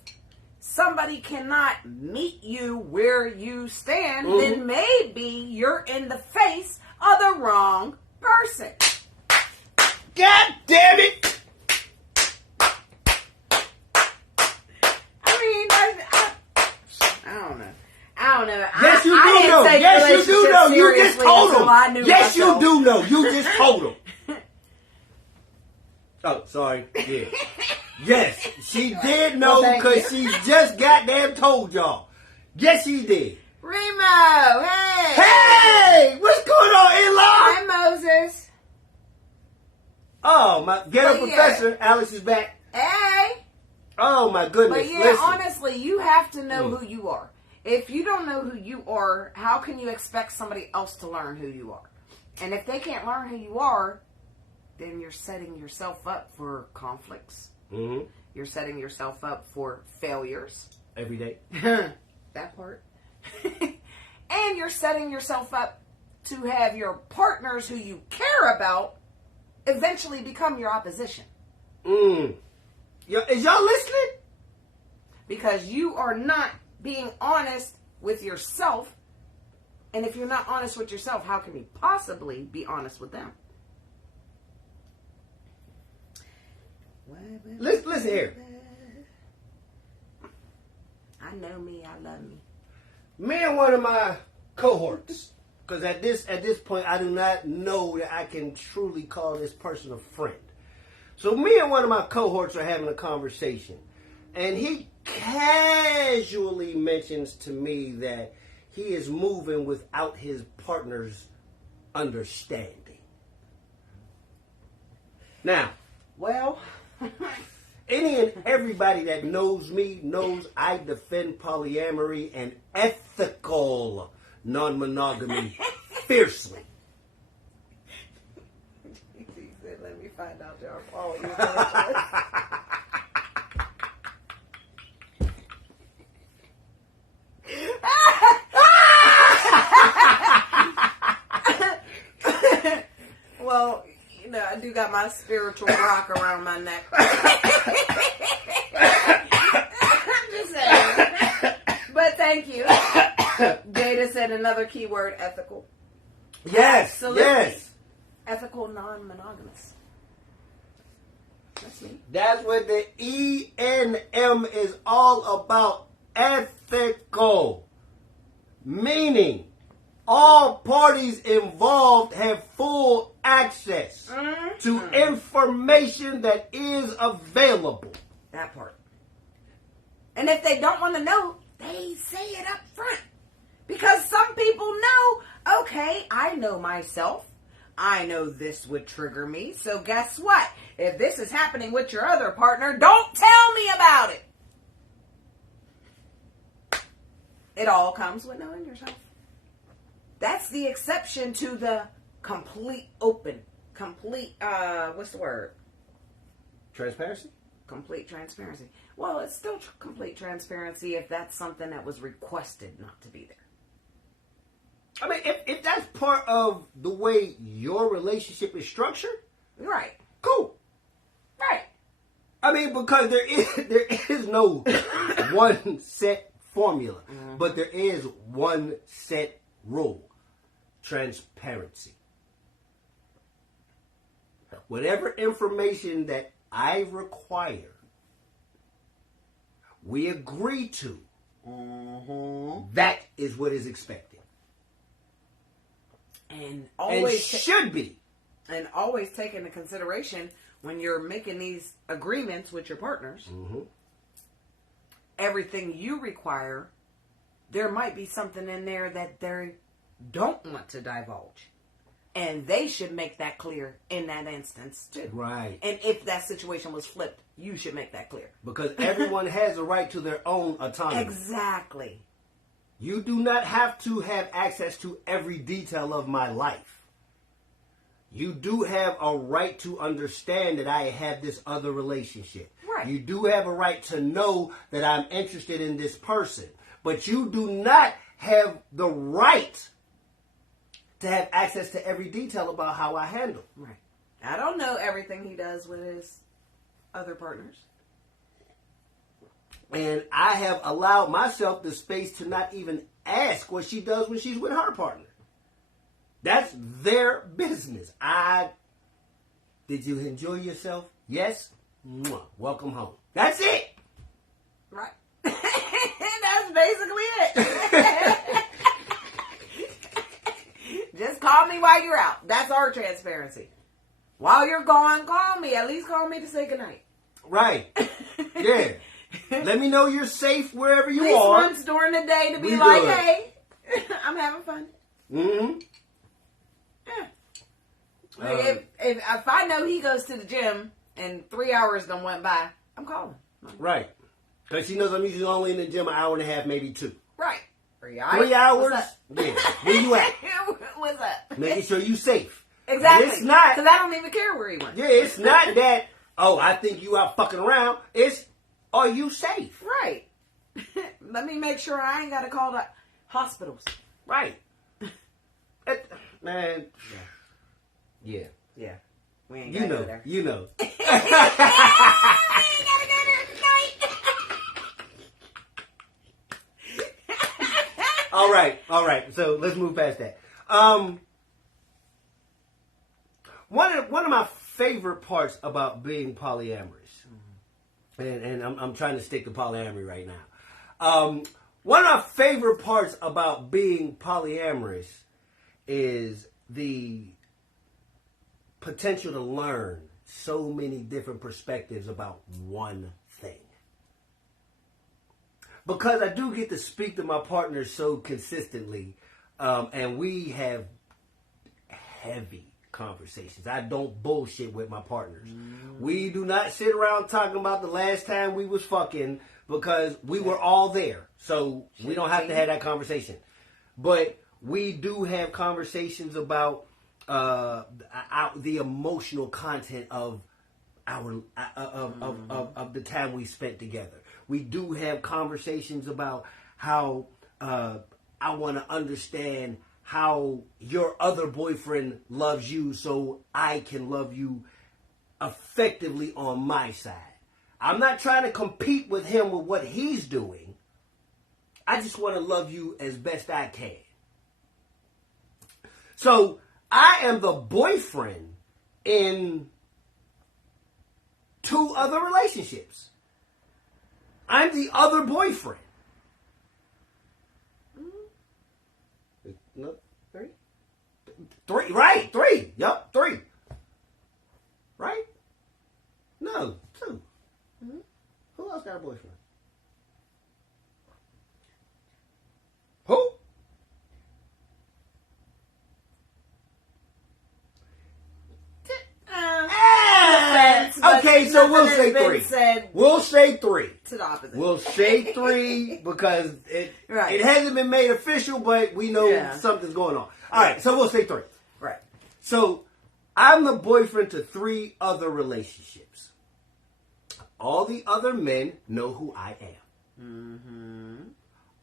somebody cannot meet you where you stand, then maybe you're in the face of the wrong person. God damn it! I mean, I don't know. Yes, you do know. Yes, you do know. You just told him. Yes, you do know. You just told him. Oh, sorry. Yeah. Yes, she did know because she just goddamn told y'all. Yes, she did. Remo, hey! Hey! What's going on, Eli? Hi, Moses. Oh, my ghetto professor, Alex is back. Hey! Oh, my goodness. But yeah, listen. honestly, you have to know who you are. If you don't know who you are, how can you expect somebody else to learn who you are? And if they can't learn who you are, then you're setting yourself up for conflicts. Mm-hmm. You're setting yourself up for failures. Every day. That part. And you're setting yourself up to have your partners who you care about eventually become your opposition. Is y'all listening? Because you are not being honest with yourself. And if you're not honest with yourself, how can you possibly be honest with them? Listen here. I know me, I love me. Me and one of my cohorts, because at this point I do not know that I can truly call this person a friend. So me and one of my cohorts are having a conversation, and he casually mentions to me that he is moving without his partner's understanding. Now, Well, any and everybody that knows me knows I defend polyamory and ethical non-monogamy fiercely. he said, let me find out y'all follow you. Well, you know, I do got my spiritual rock around my neck. I'm just saying. But thank you. Jada said another keyword, ethical. Yes, Absolutely. yes. Ethical non-monogamous. That's me. That's what the ENM is all about. Ethical. Meaning, all parties involved have full access to information that is available. That part. And if they don't want to know, they say it up front. Because some people know, okay, I know myself. I know this would trigger me. So guess what? If this is happening with your other partner, don't tell me about it. It all comes with knowing yourself. That's the exception to the complete open. What's the word? Transparency? Complete transparency. Well, it's still complete transparency if that's something that was requested not to be there. I mean, if that's part of the way your relationship is structured, Right. cool. Right. I mean, because there is no one set formula, but there is one set rule: transparency. Whatever information that I require, we agree to. That is what is expected, And and should be. And always take into consideration when you're making these agreements with your partners, everything you require, there might be something in there that they don't want to divulge. And they should make that clear in that instance, too. Right. And if that situation was flipped, you should make that clear. Because everyone has a right to their own autonomy. Exactly. You do not have to have access to every detail of my life. You do have a right to understand that I have this other relationship. Right. You do have a right to know that I'm interested in this person. But you do not have the right to have access to every detail about how I handle. Right. I don't know everything he does with his other partners. And I have allowed myself the space to not even ask what she does when she's with her partner. That's their business. Did you enjoy yourself? Yes? Mwah. Welcome home. That's it. Right. That's basically it. Just call me while you're out. That's our transparency. While you're gone, call me. At least call me to say goodnight. Right. Yeah. Let me know you're safe wherever you At least are. once during the day to be We like, good. hey, I'm having fun. Mm-hmm. Yeah. If I know he goes to the gym and 3 hours done went by, I'm calling. Right. Because she knows I'm usually only in the gym an hour and a half, maybe 2. Right. Are you all right? 3 hours? What's up? Yeah. Where you at? What's up? Making sure you safe. Exactly. And it's not. Because I don't even care where he went. Yeah, it's not that, oh, I think you out fucking around. It's, are you safe? Right. Let me make sure I ain't got to call the hospitals. Right. Man. Yeah. Yeah. We ain't You got to know. go there. You know. We ain't got to go there tonight. All right. So let's move past that. One of my favorite parts about being polyamorous, and I'm trying to stick to polyamory right now. One of my favorite parts about being polyamorous is the potential to learn so many different perspectives about one thing. Because I do get to speak to my partners so consistently, and we have heavy conversations. I don't bullshit with my partners. We do not sit around talking about the last time we was fucking, because we were all there. So we don't have to have that conversation. But we do have conversations about the emotional content of our of the time we spent together. We do have conversations about how I want to understand how your other boyfriend loves you so I can love you effectively on my side. I'm not trying to compete with him with what he's doing. I just want to love you as best I can. So I am the boyfriend in 2 other relationships. I'm the other boyfriend. No, 3? 3, right, 3. Yup, 3. Right? No, 2. Mm-hmm. Who else got a boyfriend? Who? Okay, so we'll say 3. We'll say 3. To the opposite. We'll say 3 because it hasn't been made official, but we know something's going on. All right, so we'll say 3. Right. So I'm the boyfriend to 3 other relationships. All the other men know who I am. Mm-hmm.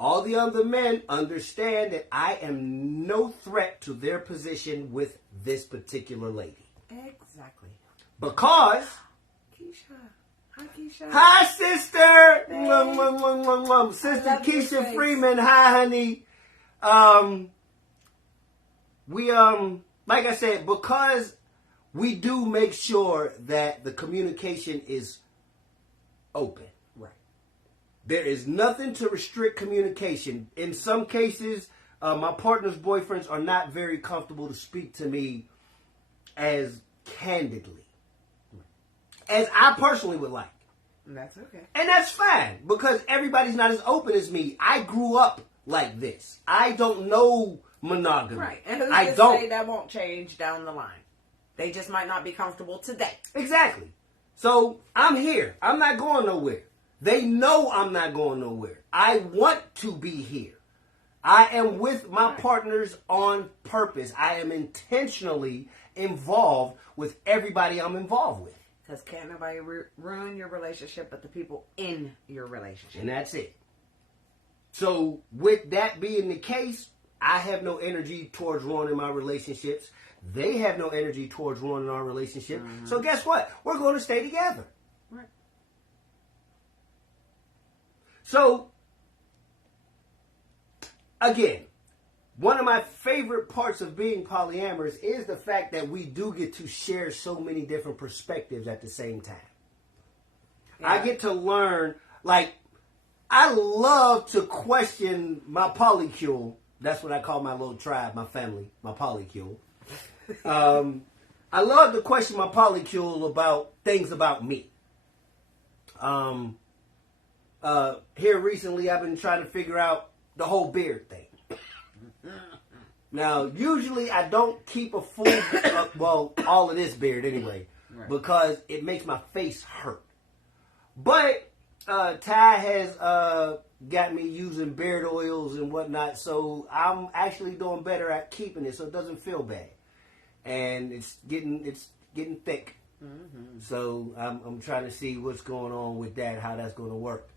All the other men understand that I am no threat to their position with this particular lady. Exactly. Because... Keisha. Hi, Keisha. Hi, sister. Hey. Sister I love your Keisha face. Freeman. Hi, honey. We like I said, because we do make sure that the communication is open. Right. There is nothing to restrict communication. In some cases, my partner's boyfriends are not very comfortable to speak to me as candidly as I personally would like. That's okay. And that's fine, because everybody's not as open as me. I grew up like this. I don't know monogamy. Right. And who's I to don't. say that won't change down the line? They just might not be comfortable today. Exactly. So I'm here. I'm not going nowhere. They know I'm not going nowhere. I want to be here. I am with my partners on purpose. I am intentionally involved with everybody I'm involved with. Because can't nobody ruin your relationship but the people in your relationship. And that's it. So with that being the case, I have no energy towards ruining my relationships. They have no energy towards ruining our relationship. Mm-hmm. So guess what? We're going to stay together. Right. So, again, one of my favorite parts of being polyamorous is the fact that we do get to share so many different perspectives at the same time. Yeah. I get to learn, like, I love to question my polycule. That's what I call my little tribe, my family, my polycule. I love to question my polycule about things about me. Here recently, I've been trying to figure out the whole beard thing. Now, usually I don't keep a full, all of this beard anyway, right, because it makes my face hurt. But Ty has got me using beard oils and whatnot, so I'm actually doing better at keeping it, so it doesn't feel bad, and it's getting thick. Mm-hmm. So I'm trying to see what's going on with that, how that's going to work.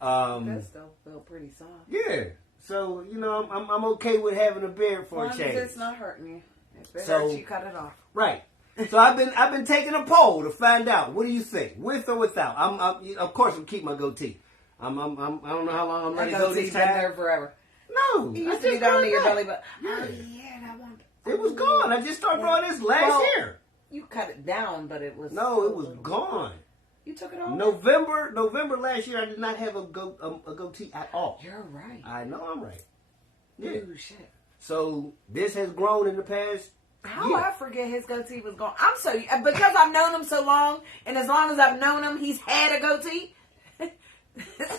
That still feel pretty soft. Yeah. So I'm okay with having a beard for a change. As it's not hurting you. If it hurts, you cut it off. Right. So I've been taking a poll to find out, what do you think, with or without? I'm of course I'm keeping my goatee. I don't know how long I'm letting go this time. Been there forever. No, it used to be down to your belly, but that one. It was gone. I just started growing this last year. You cut it down, but it was it was gone. You took it off. November last year, I did not have a goatee at all. You're right. I know I'm right. Yeah. Ooh, shit. So this has grown in the past. How I forget his goatee was gone? I'm so because I've known him so long, and as long as I've known him, he's had a goatee.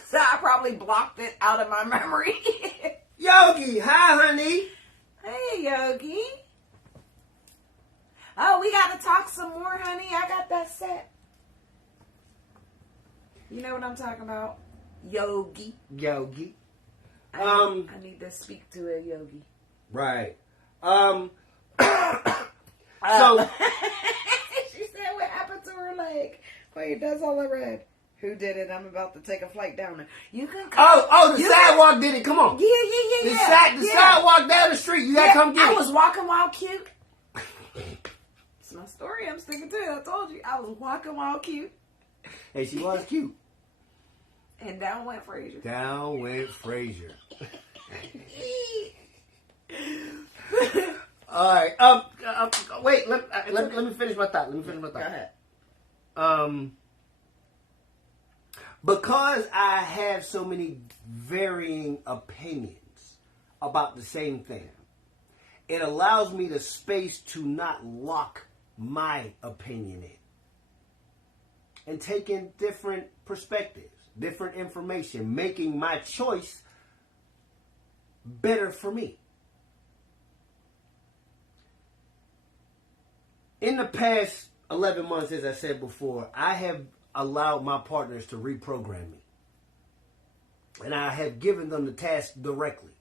So I probably blocked it out of my memory. Yogi, hi, honey. Hey, Yogi. Oh, we got to talk some more, honey. I got that set. You know what I'm talking about? Yogi. I need to speak to a yogi. Right. So she said, "What happened to her leg?" Wait, that's all I read. Who did it? I'm about to take a flight down there. You can come. The sidewalk did it. Come on. Yeah. The sidewalk down the street. You gotta come get it. I was walking wild cute. It's my story. I'm sticking to it. I told you. I was walking wild cute. And she was cute. And down went Frazier. All right. Wait. Let me finish my thought. Go ahead. Because I have so many varying opinions about the same thing, it allows me the space to not lock my opinion in and take in different perspectives, different information, making my choice better for me. In the past 11 months, as I said before, I have allowed my partners to reprogram me. And I have given them the task directly.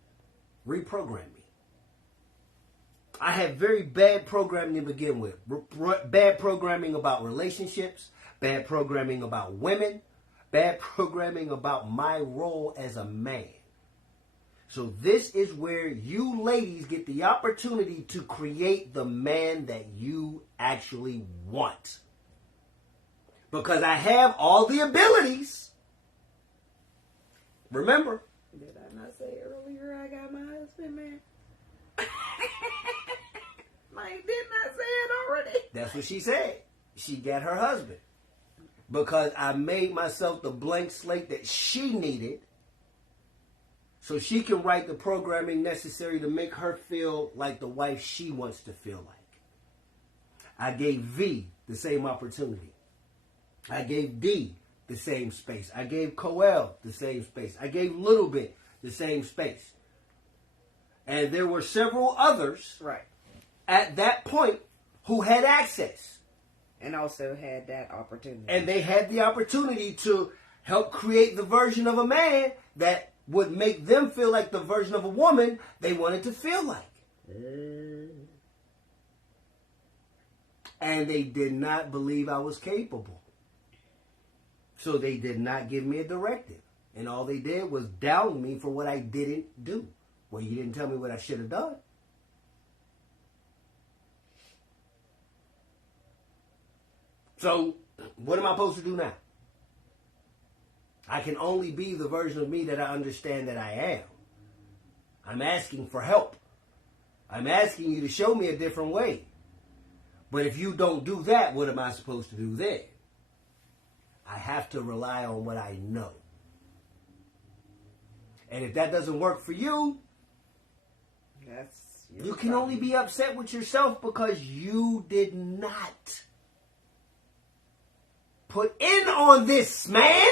Reprogram me. I had very bad programming to begin with. Bad programming about relationships, bad programming about women, bad programming about my role as a man. So this is where you ladies get the opportunity to create the man that you actually want. Because I have all the abilities. Remember. Did I not say earlier I got my husband, man? Didn't I say it already? That's what she said. She got her husband. Because I made myself the blank slate that she needed so she can write the programming necessary to make her feel like the wife she wants to feel like. I gave V the same opportunity. I gave D the same space. I gave Coel the same space. I gave Little Bit the same space. And there were several others at that point who had access. And also had that opportunity. And they had the opportunity to help create the version of a man that would make them feel like the version of a woman they wanted to feel like. And they did not believe I was capable. So they did not give me a directive. And all they did was down me for what I didn't do. Well, you didn't tell me what I should have done. So, what am I supposed to do now? I can only be the version of me that I understand that I am. I'm asking for help. I'm asking you to show me a different way. But if you don't do that, what am I supposed to do then? I have to rely on what I know. And if that doesn't work for you, you can only be upset with yourself because you did not put in on this, man.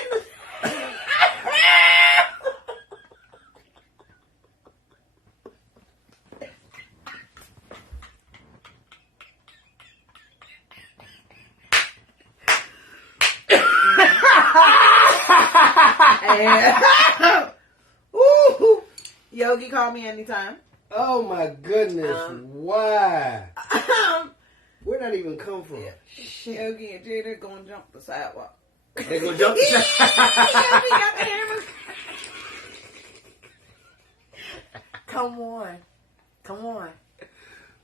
And, ooh, Yogi, call me anytime. Oh my goodness! Why? Where'd that even come from? Yogi and Jada gonna jump the sidewalk. They gonna jump the sidewalk. Yogi got the hammer. Come on.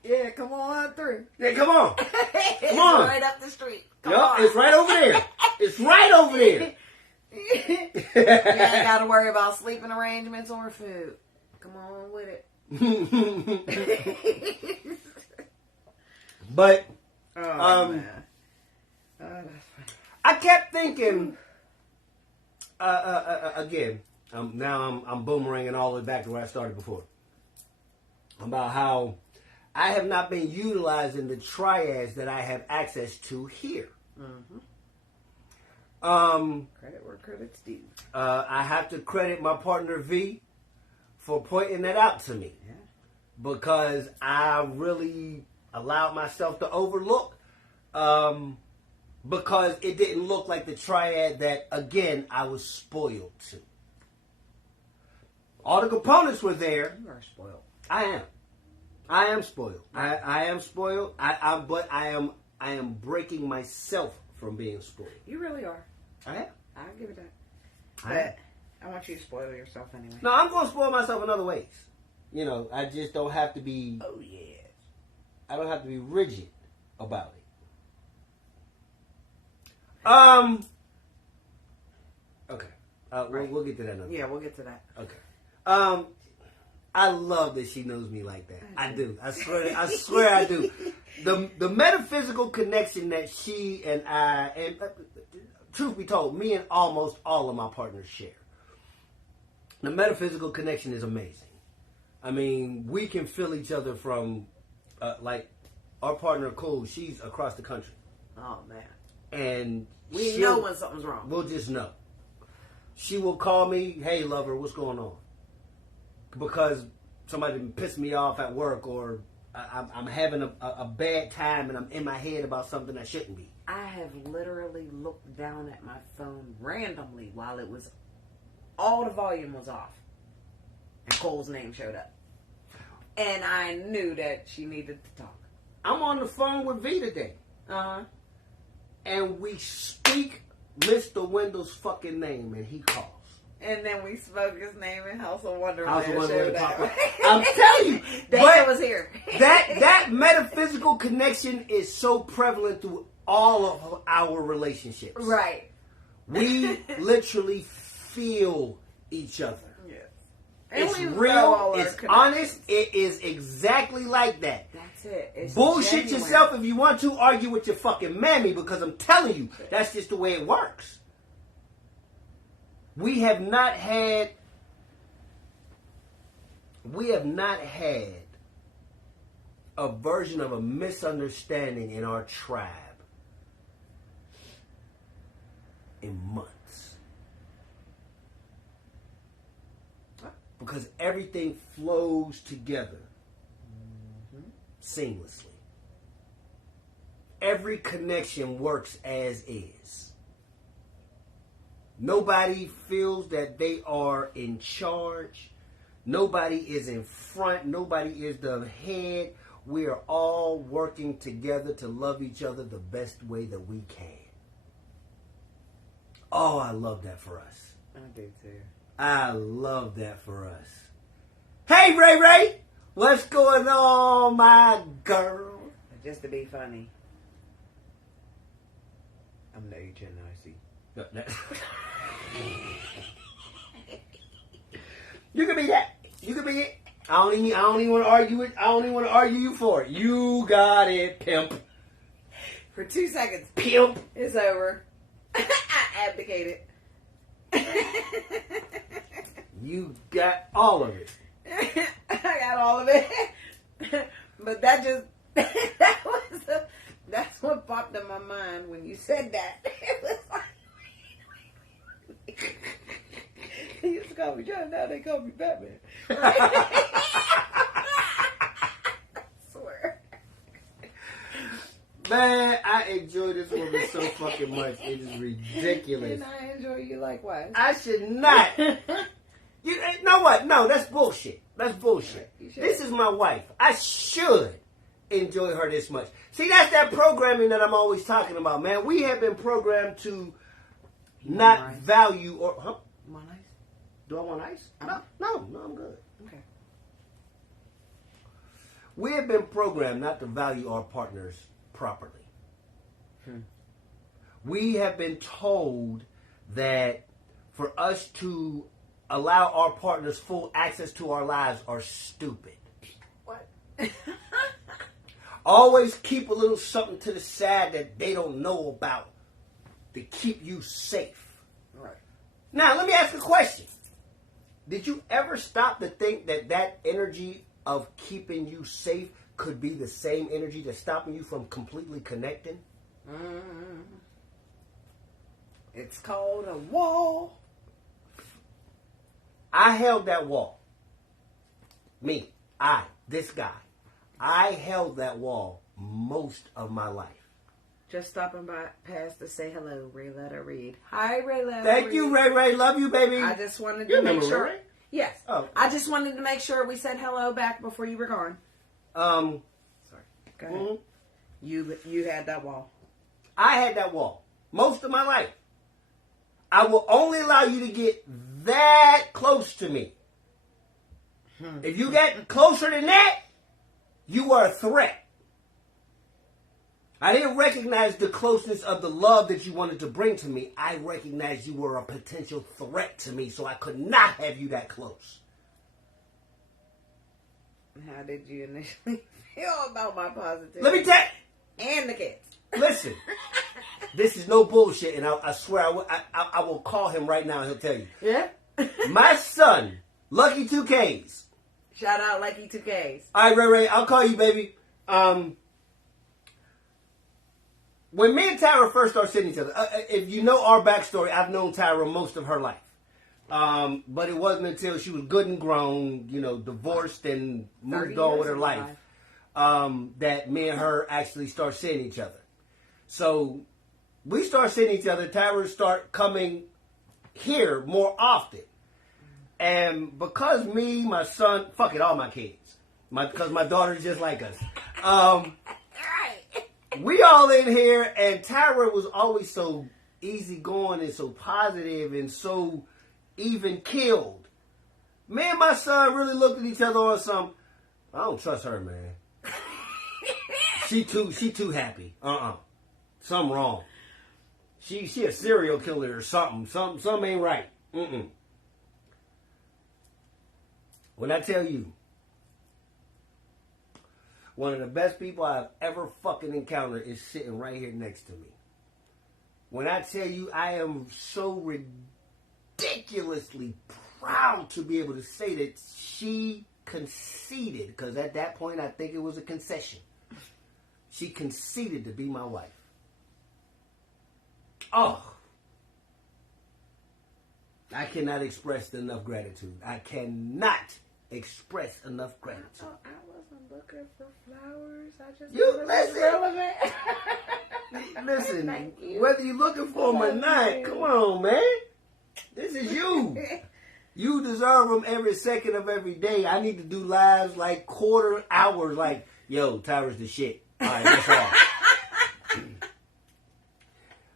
Yeah, come on through. Yeah, come on. It's on. right up the street. Come Yup, on. it's right over there. It's right over there. You ain't got to worry about sleeping arrangements or food. Come on with it. But Man. Oh, that's funny. I kept thinking again. Now I'm boomeranging all the way back to where I started before about how I have not been utilizing the triads that I have access to here. Credit where credit's due. I have to credit my partner V for pointing that out to me, because I really allowed myself to overlook, because it didn't look like the triad that, again, I was spoiled to. All the components were there. You are spoiled. I am spoiled. I am spoiled. But I am breaking myself from being spoiled. You really are. I am. I'll give it that. I am. But I want you to spoil yourself anyway. No, I'm going to spoil myself in other ways. You know, I just don't have to be. Oh yeah. I don't have to be rigid about it. Okay. We'll get to that another. Yeah, we'll get to that. Okay. I love that she knows me like that. I do. I swear I do. The metaphysical connection that she and I, and truth be told, me and almost all of my partners share. The metaphysical connection is amazing. I mean, we can feel each other from, like, our partner, Cole, she's across the country. Oh, man. And we know when something's wrong. We'll just know. She will call me, hey, lover, what's going on? Because somebody pissed me off at work, or I'm having a bad time and I'm in my head about something I shouldn't be. I have literally looked down at my phone randomly while it was, all the volume was off. And Cole's name showed up. And I knew that she needed to talk. I'm on the phone with V today. Uh-huh. And we speak Mr. Wendell's fucking name, and he calls. And then we spoke his name in House of Wonderland. House of Wonderland popped up. I'm telling you, David was here. that metaphysical connection is so prevalent through all of our relationships. Right. We literally feel each other. Yes. It's real. It's honest. It is exactly like that. That's it. It's bullshit genuine. yourself if you want to. Argue with your fucking mammy, because I'm telling you, that's just the way it works. We have not had a version of a misunderstanding in our tribe in months. Because everything flows together seamlessly. Every connection works as is. Nobody feels that they are in charge. Nobody is in front. Nobody is the head. We are all working together to love each other the best way that we can. Oh, I love that for us. I do too. I love that for us. Hey, Ray Ray! What's going on, my girl? Just to be funny. I'm the HNIC. You can be that. You can be it. I don't even want to argue it. I don't even want to argue you for it. You got it, pimp. For 2 seconds. Pimp. It's over. I abdicated. You got all of it. I got all of it. But that just, that's what popped in my mind when you said that. It was like, wait. They used to call me John, now they call me Batman. I swear. Man, I enjoy this woman so fucking much. It is ridiculous. And I enjoy you likewise. I should not. You know what? No, that's bullshit. That's bullshit. This is my wife. I should enjoy her this much. See, that's that programming that I'm always talking about, man. We have been programmed to not value or... Huh? You want ice? Do I want ice? No, I'm good. Okay. We have been programmed not to value our partners properly. We have been told that for us to allow our partners full access to our lives are stupid. What? Always keep a little something to the side that they don't know about to keep you safe. Right. Now, let me ask a question. Did you ever stop to think that energy of keeping you safe could be the same energy that's stopping you from completely connecting? Mm-hmm. It's called a wall. I held that wall. This guy. I held that wall most of my life. Just stopping by past to say hello, Rayletta Reed. Hi, Rayletta. Thank you, Ray Ray. Love you, baby. I just wanted to make sure. Ray? Yes. Oh. I just wanted to make sure we said hello back before you were gone. Sorry. Go ahead. Mm-hmm. You had that wall. I had that wall most of my life. I will only allow you to get that close to me. If you get closer than that, you are a threat. I didn't recognize the closeness of the love that you wanted to bring to me. I recognized you were a potential threat to me, so I could not have you that close. How did you initially feel about my positivity? Let me tell you. And the kids. Listen, this is no bullshit, and I swear I will call him right now and he'll tell you. Yeah? My son, Lucky 2Ks. Shout out Lucky 2Ks. All right, Ray, I'll call you, baby. When me and Tyra first started seeing each other, if you know our backstory, I've known Tyra most of her life. But it wasn't until she was good and grown, divorced and moved on with her life, that me and her actually start seeing each other. So we start seeing each other. Tyra start coming here more often. And because me, my son, fuck it, all my kids, because my daughter's just like us. We all in here, and Tyra was always so easygoing and so positive and so even killed. Me and my son really looked at each other on some. I don't trust her, man. She too happy. Something wrong. She a serial killer or something. Something ain't right. When I tell you, one of the best people I've ever fucking encountered is sitting right here next to me. When I tell you I am so ridiculously proud to be able to say that she conceded, because at that point I think it was a concession. She conceded to be my wife. Oh. I cannot express enough gratitude. I cannot express enough gratitude. I wasn't looking for flowers. I just listen, Thank you. whether you're looking for them or not, come on, man. This is you. You deserve them every second of every day. I need to do lives like quarter hours, like, yo, Tyra's the shit. All right, that's all.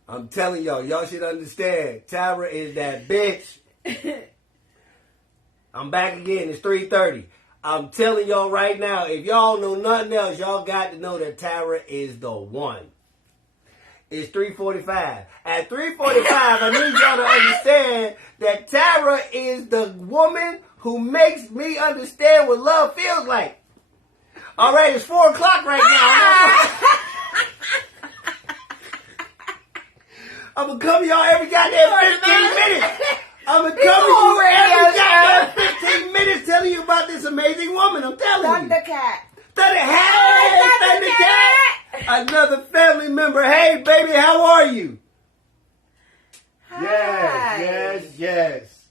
I'm telling y'all should understand. Tyra is that bitch. I'm back again. It's 3:30. I'm telling y'all right now, if y'all know nothing else, y'all got to know that Tyra is the one. It's 3:45. At 3:45, I need y'all to understand that Tyra is the woman who makes me understand what love feels like. All right, it's 4 o'clock right now. I'm going to come to y'all every goddamn 15 minutes. I'm going to come to you every goddamn 15 minutes telling you about this amazing woman. I'm telling you. Thundercat. Thundercat. Another family member. Hey, baby, how are you? Hi. Yes.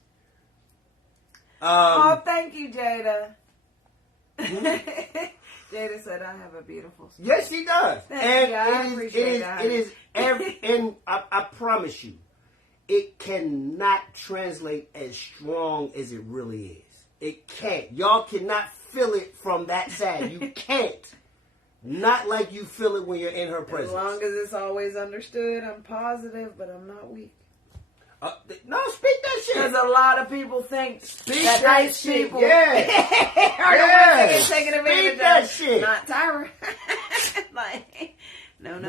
Oh, thank you, Jada. Jada said I have a beautiful smile. Yes, she does. Thank And you. I appreciate that. it is every, and I promise you, it cannot translate as strong as it really is. It can't. Y'all cannot feel it from that side. You can't. Not like you feel it when you're in her presence. As long as it's always understood, I'm positive, but I'm not weak. No, speak that shit. Because a lot of people think that that nice shit, people yeah. are the ones that get taken Speak advantage of. that shit. Not Tyra. Like, no.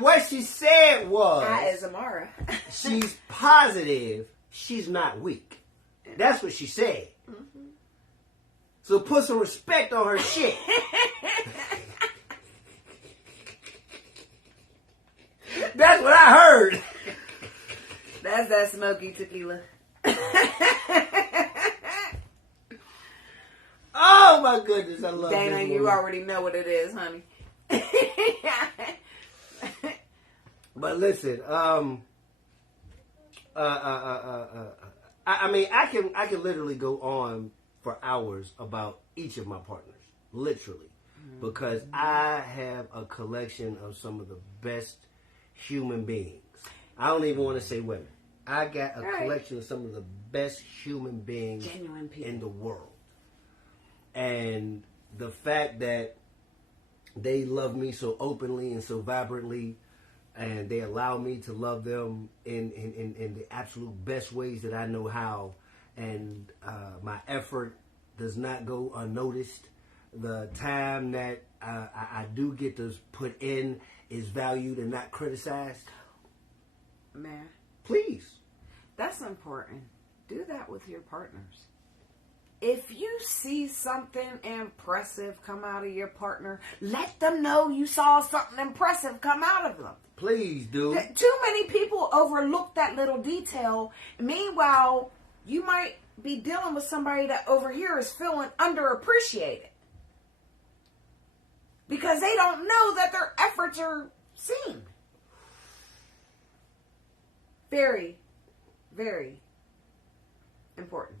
What she said was, I is Amara. she's positive, she's not weak. That's what she said. Mm-hmm. So put some respect on her shit. That's what I heard. That's that smoky tequila. Oh my goodness, I love Dana, this you woman. already know what it is, honey. But listen, I mean, I can literally go on for hours about each of my partners, literally, because I have a collection of some of the best human beings. I don't even want to say women. I got a collection of some of the best human beings Genuine people in the world. And the fact that they love me so openly and so vibrantly, and they allow me to love them in the absolute best ways that I know how, and my effort does not go unnoticed. The time that I do get to put in is valued and not criticized. Man, Please. that's important. Do that with your partners. If you see something impressive come out of your partner, let them know you saw something impressive come out of them. Please do. Too many people overlook that little detail. Meanwhile, you might be dealing with somebody that over here is feeling underappreciated. Because they don't know that their efforts are seen. Very, very important.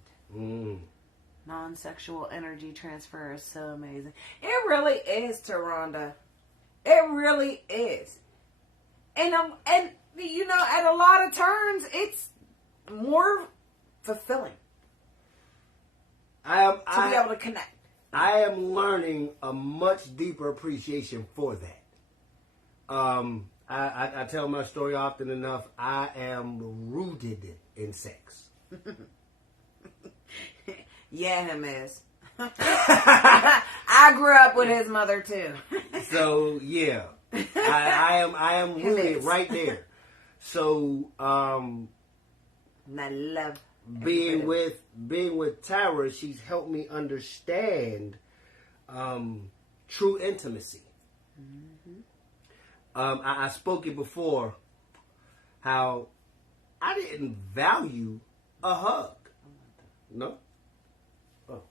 Non-sexual energy transfer is so amazing. It really is, Taronda. It really is. And you know, at a lot of turns, it's more fulfilling to be able to connect. I am learning a much deeper appreciation for that. I tell my story often enough. I am rooted in sex. Yeah, him is. I grew up with his mother too. So yeah, I am Him rooted is. right there. So And I love being with Tyra, she's helped me understand true intimacy. I spoke it before how I didn't value a hug. No. Oh.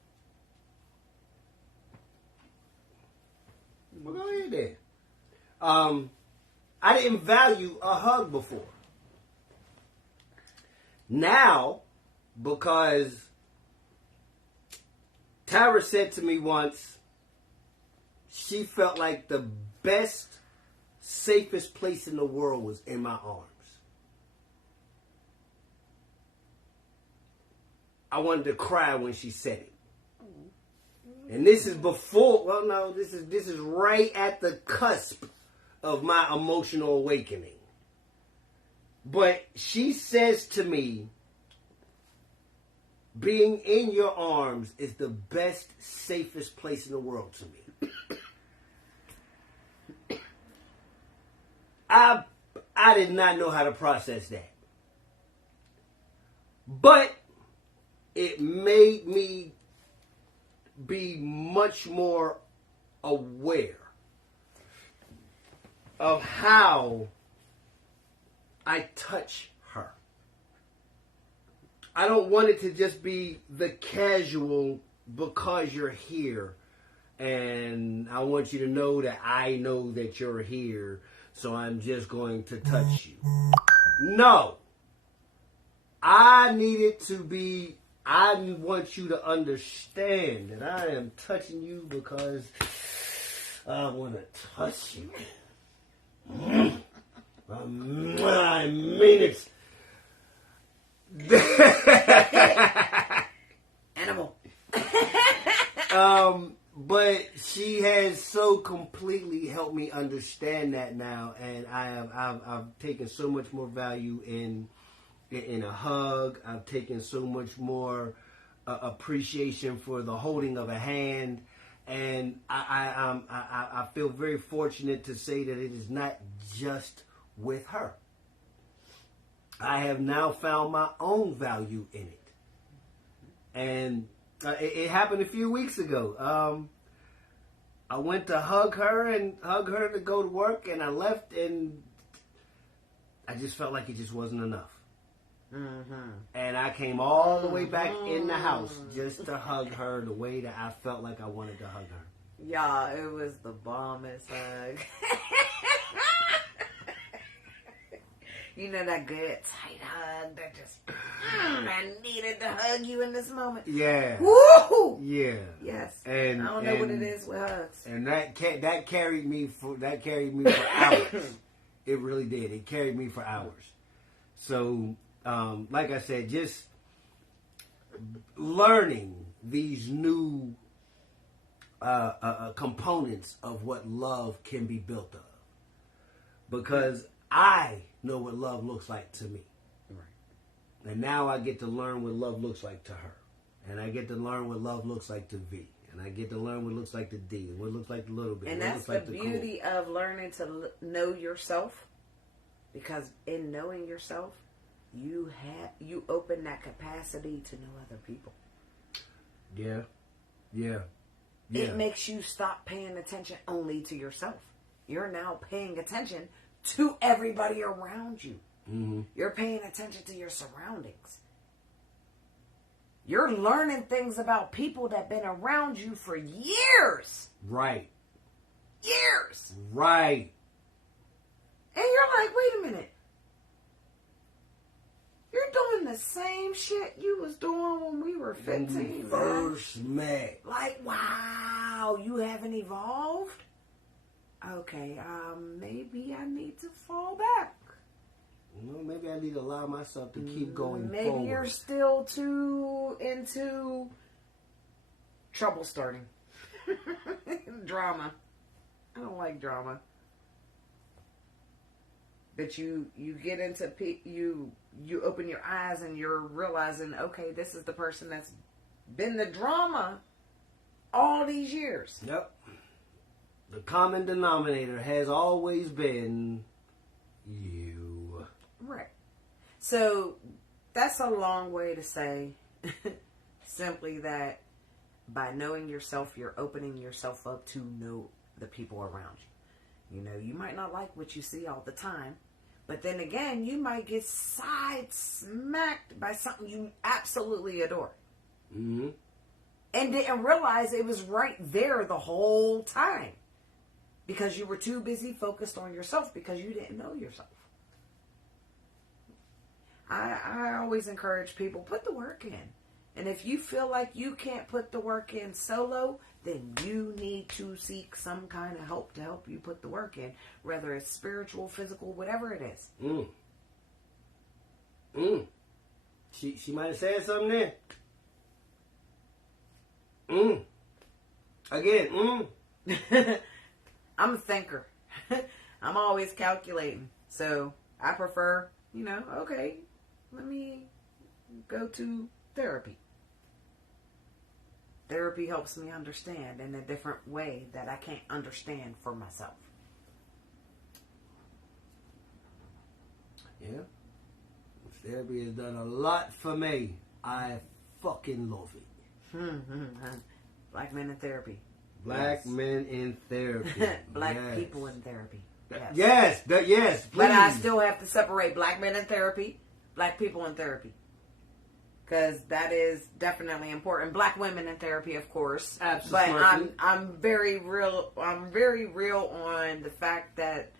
Well, go ahead then. I didn't value a hug before. Now, because Tyra said to me once, she felt like the best, safest place in the world was in my arms. I wanted to cry when she said it. And this is before, well, no, this is right at the cusp of my emotional awakening. But she says to me, being in your arms is the best, safest place in the world to me. I did not know how to process that. But it made me be much more aware of how I touch her. I don't want it to just be the casual because you're here and I want you to know that I know that you're here, so I'm just going to touch you. No. I needed to be I want you to understand that I am touching you because I want to touch you. I mean it. Animal. But she has so completely helped me understand that now, and I've taken so much more value in a hug. I've taken so much more appreciation for the holding of a hand, and I feel very fortunate to say that it is not just with her. I have now found my own value in it, and it happened a few weeks ago. I went to hug her to go to work, and I left, and I just felt like it just wasn't enough. Mm-hmm. And I came all the way back in the house just to hug her the way that I felt like I wanted to hug her. Y'all, it was the bombest hug. You know that good tight hug that just I needed to hug you in this moment. Yeah. Woo! Yeah. Yes. And I don't know what it is with hugs. And that carried me for hours. It really did. It carried me for hours. So, like I said, just learning these new components of what love can be built of, because I know what love looks like to me. Right. And now I get to learn what love looks like to her. And I get to learn what love looks like to V. And I get to learn what it looks like to D. And what it looks like to Little Bit. And that's the beauty of learning to know yourself. Because in knowing yourself, you open that capacity to know other people. Yeah. Yeah. It makes you stop paying attention only to yourself. You're now paying attention to everybody around you. Mm-hmm. You're paying attention to your surroundings. You're learning things about people that have been around you for years. Right. Years. Right. And you're like, wait a minute. You're doing the same shit you was doing when we were 15. When we first met. Like, wow, you haven't evolved? Okay, maybe I need to fall back. Well, maybe I need to allow myself to keep going maybe forward. You're still too into trouble starting. Drama. I don't like drama. But you get into you open your eyes and you're realizing, okay, this is the person that's been the drama all these years. Yep. The common denominator has always been you. Right. So that's a long way to say simply that by knowing yourself, you're opening yourself up to know the people around you. You know, you might not like what you see all the time, but then again, you might get side smacked by something you absolutely adore. Mm-hmm. And didn't realize it was right there the whole time. Because you were too busy focused on yourself because you didn't know yourself. I always encourage people, put the work in. And if you feel like you can't put the work in solo, then you need to seek some kind of help to help you put the work in. Whether it's spiritual, physical, whatever it is. She might have said something there. Again. I'm a thinker. I'm always calculating. So I prefer, okay, let me go to therapy. Therapy helps me understand in a different way that I can't understand for myself. Yeah. Therapy has done a lot for me. I fucking love it. Black men in therapy. Black men in therapy. Black people in therapy. Yes. Yes, please. But I still have to separate black men in therapy, black people in therapy. Because that is definitely important. Black women in therapy, of course. Absolutely. But I'm very real on the fact that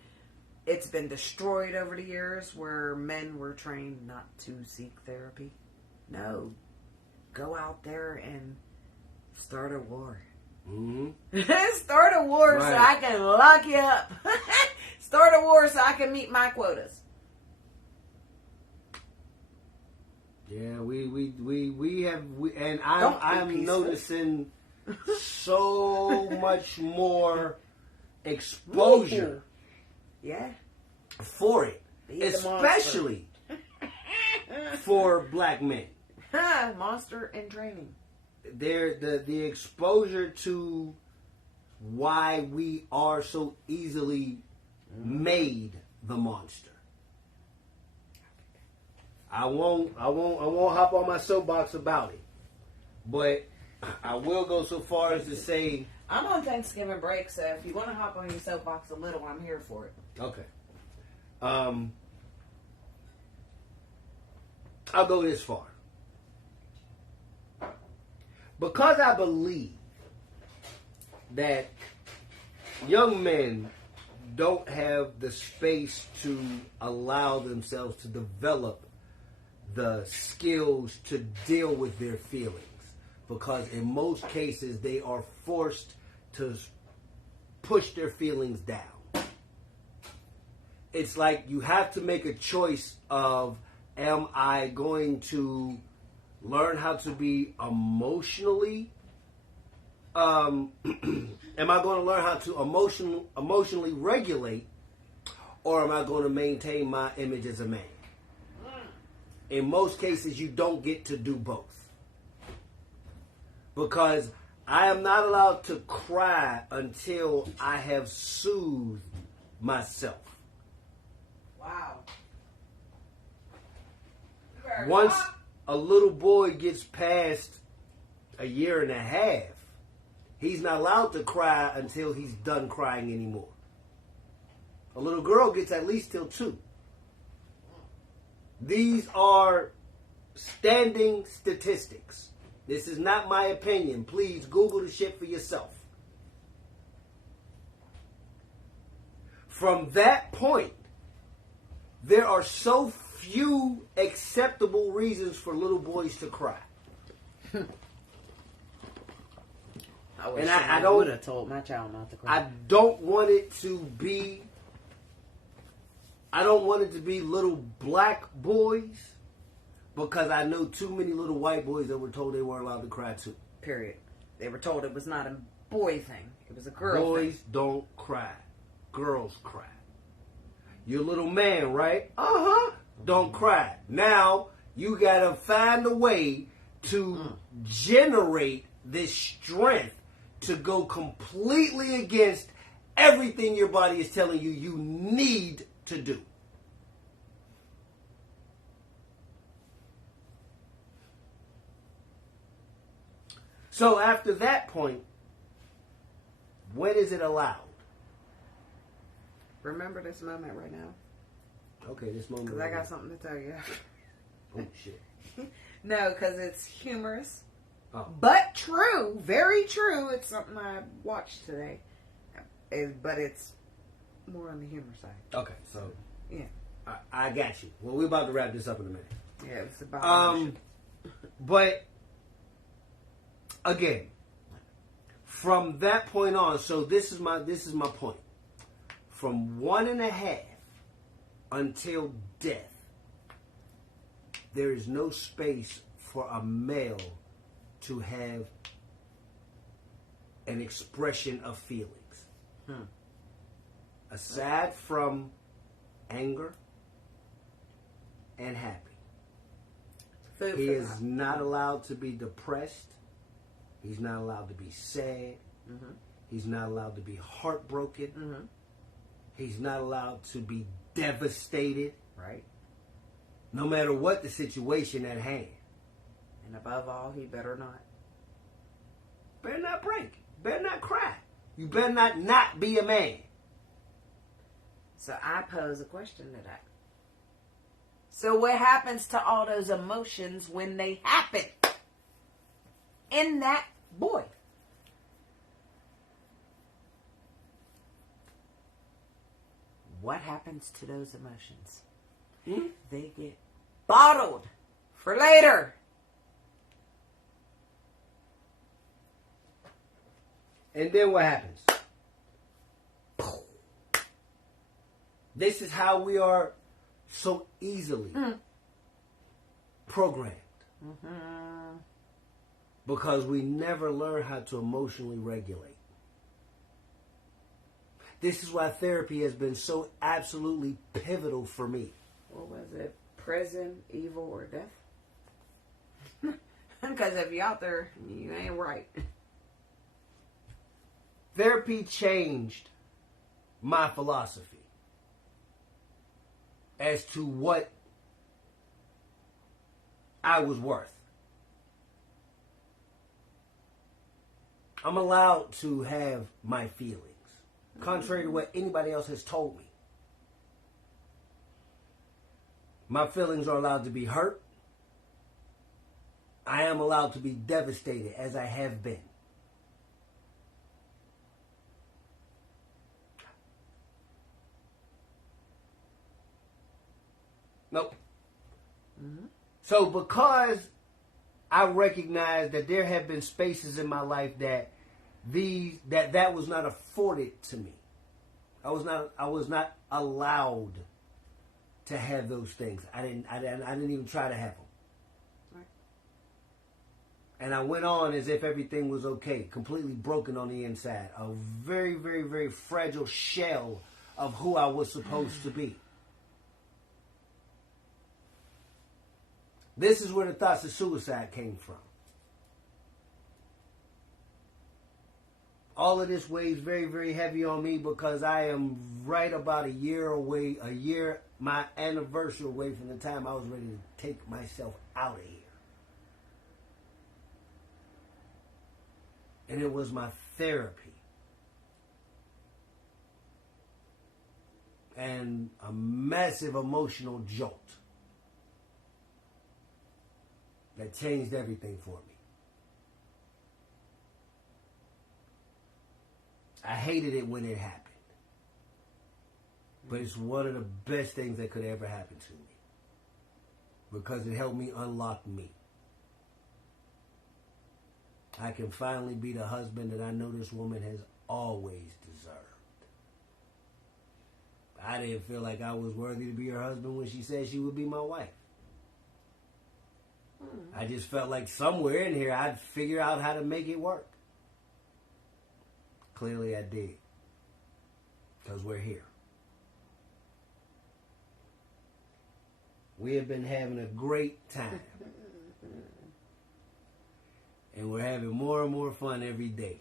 it's been destroyed over the years where men were trained not to seek therapy. No. go out there and start a war. Mm-hmm. Start a war so I can lock you up. Start a war so I can meet my quotas. Yeah, I'm noticing so much more exposure. Yeah. For it, especially for black men. Monster in training. The exposure to why we are so easily made the monster. I won't hop on my soapbox about it, but I will go so far as to say I'm on Thanksgiving break, so if you want to hop on your soapbox a little, I'm here for it. Okay. I'll go this far. Because I believe that young men don't have the space to allow themselves to develop the skills to deal with their feelings. Because in most cases, they are forced to push their feelings down. It's like you have to make a choice of, am I going to learn how to be emotionally, am I going to learn how to emotionally regulate, or am I going to maintain my image as a man? In most cases, you don't get to do both. Because I am not allowed to cry until I have soothed myself. Wow. Once a little boy gets past a year and a half, he's not allowed to cry until he's done crying anymore. A little girl gets at least till 2. These are standing statistics. This is not my opinion. Please Google the shit for yourself. From that point, there are so few acceptable reasons for little boys to cry. I wish I would have told my child not to cry. I don't want it to be little black boys, because I know too many little white boys that were told they weren't allowed to cry too. Period. They were told it was not a boy thing. It was a girl Boys thing. don't cry. Girls cry. You're a little man, right? Uh-huh. Don't cry. Now, you gotta find a way to generate this strength to go completely against everything your body is telling you you need to do. So after that point, when is it allowed? Remember this moment right now. Okay, this moment. Because I got something to tell you. Oh, shit. No, because it's humorous. Oh. But true. Very true. It's something I watched today. But it's more on the humor side. Okay, so. Yeah. I got you. Well, we're about to wrap this up in a minute. Yeah, it's about but again, from that point on, so this is my point. From 1.5 until death, there is no space for a male to have an expression of feelings. Aside from anger and happy. He is not allowed to be depressed. He's not allowed to be sad. Mm-hmm. He's not allowed to be heartbroken. Mm-hmm. He's not allowed to be devastated. Right. No matter what the situation at hand. And above all, he better not. Better not break. Better not cry. You better not be a man. So I pose a question to that. So what happens to all those emotions when they happen in that boy? What happens to those emotions? They get bottled for later. And then what happens? This is how we are so easily programmed. Mm-hmm. Because we never learn how to emotionally regulate. This is why therapy has been so absolutely pivotal for me. What was it? Prison, evil, or death? Because if you're out there, you ain't right. Therapy changed my philosophy as to what I was worth. I'm allowed to have my feelings, contrary to what anybody else has told me. My feelings are allowed to be hurt. I am allowed to be devastated, as I have been. Nope. Mm-hmm. So because I recognize that there have been spaces in my life that was not afforded to me. I was not allowed to have those things. I didn't even try to have them. Right. And I went on as if everything was okay, completely broken on the inside, a very, very, very fragile shell of who I was supposed to be. This is where the thoughts of suicide came from. All of this weighs very, very heavy on me because I am right about a year, my anniversary away from the time I was ready to take myself out of here. And it was my therapy. And a massive emotional jolt that changed everything for me. I hated it when it happened. But it's one of the best things that could ever happen to me. Because it helped me unlock me. I can finally be the husband that I know this woman has always deserved. I didn't feel like I was worthy to be her husband when she said she would be my wife. I just felt like somewhere in here I'd figure out how to make it work. Clearly I did. Because we're here. We have been having a great time. And we're having more and more fun every day.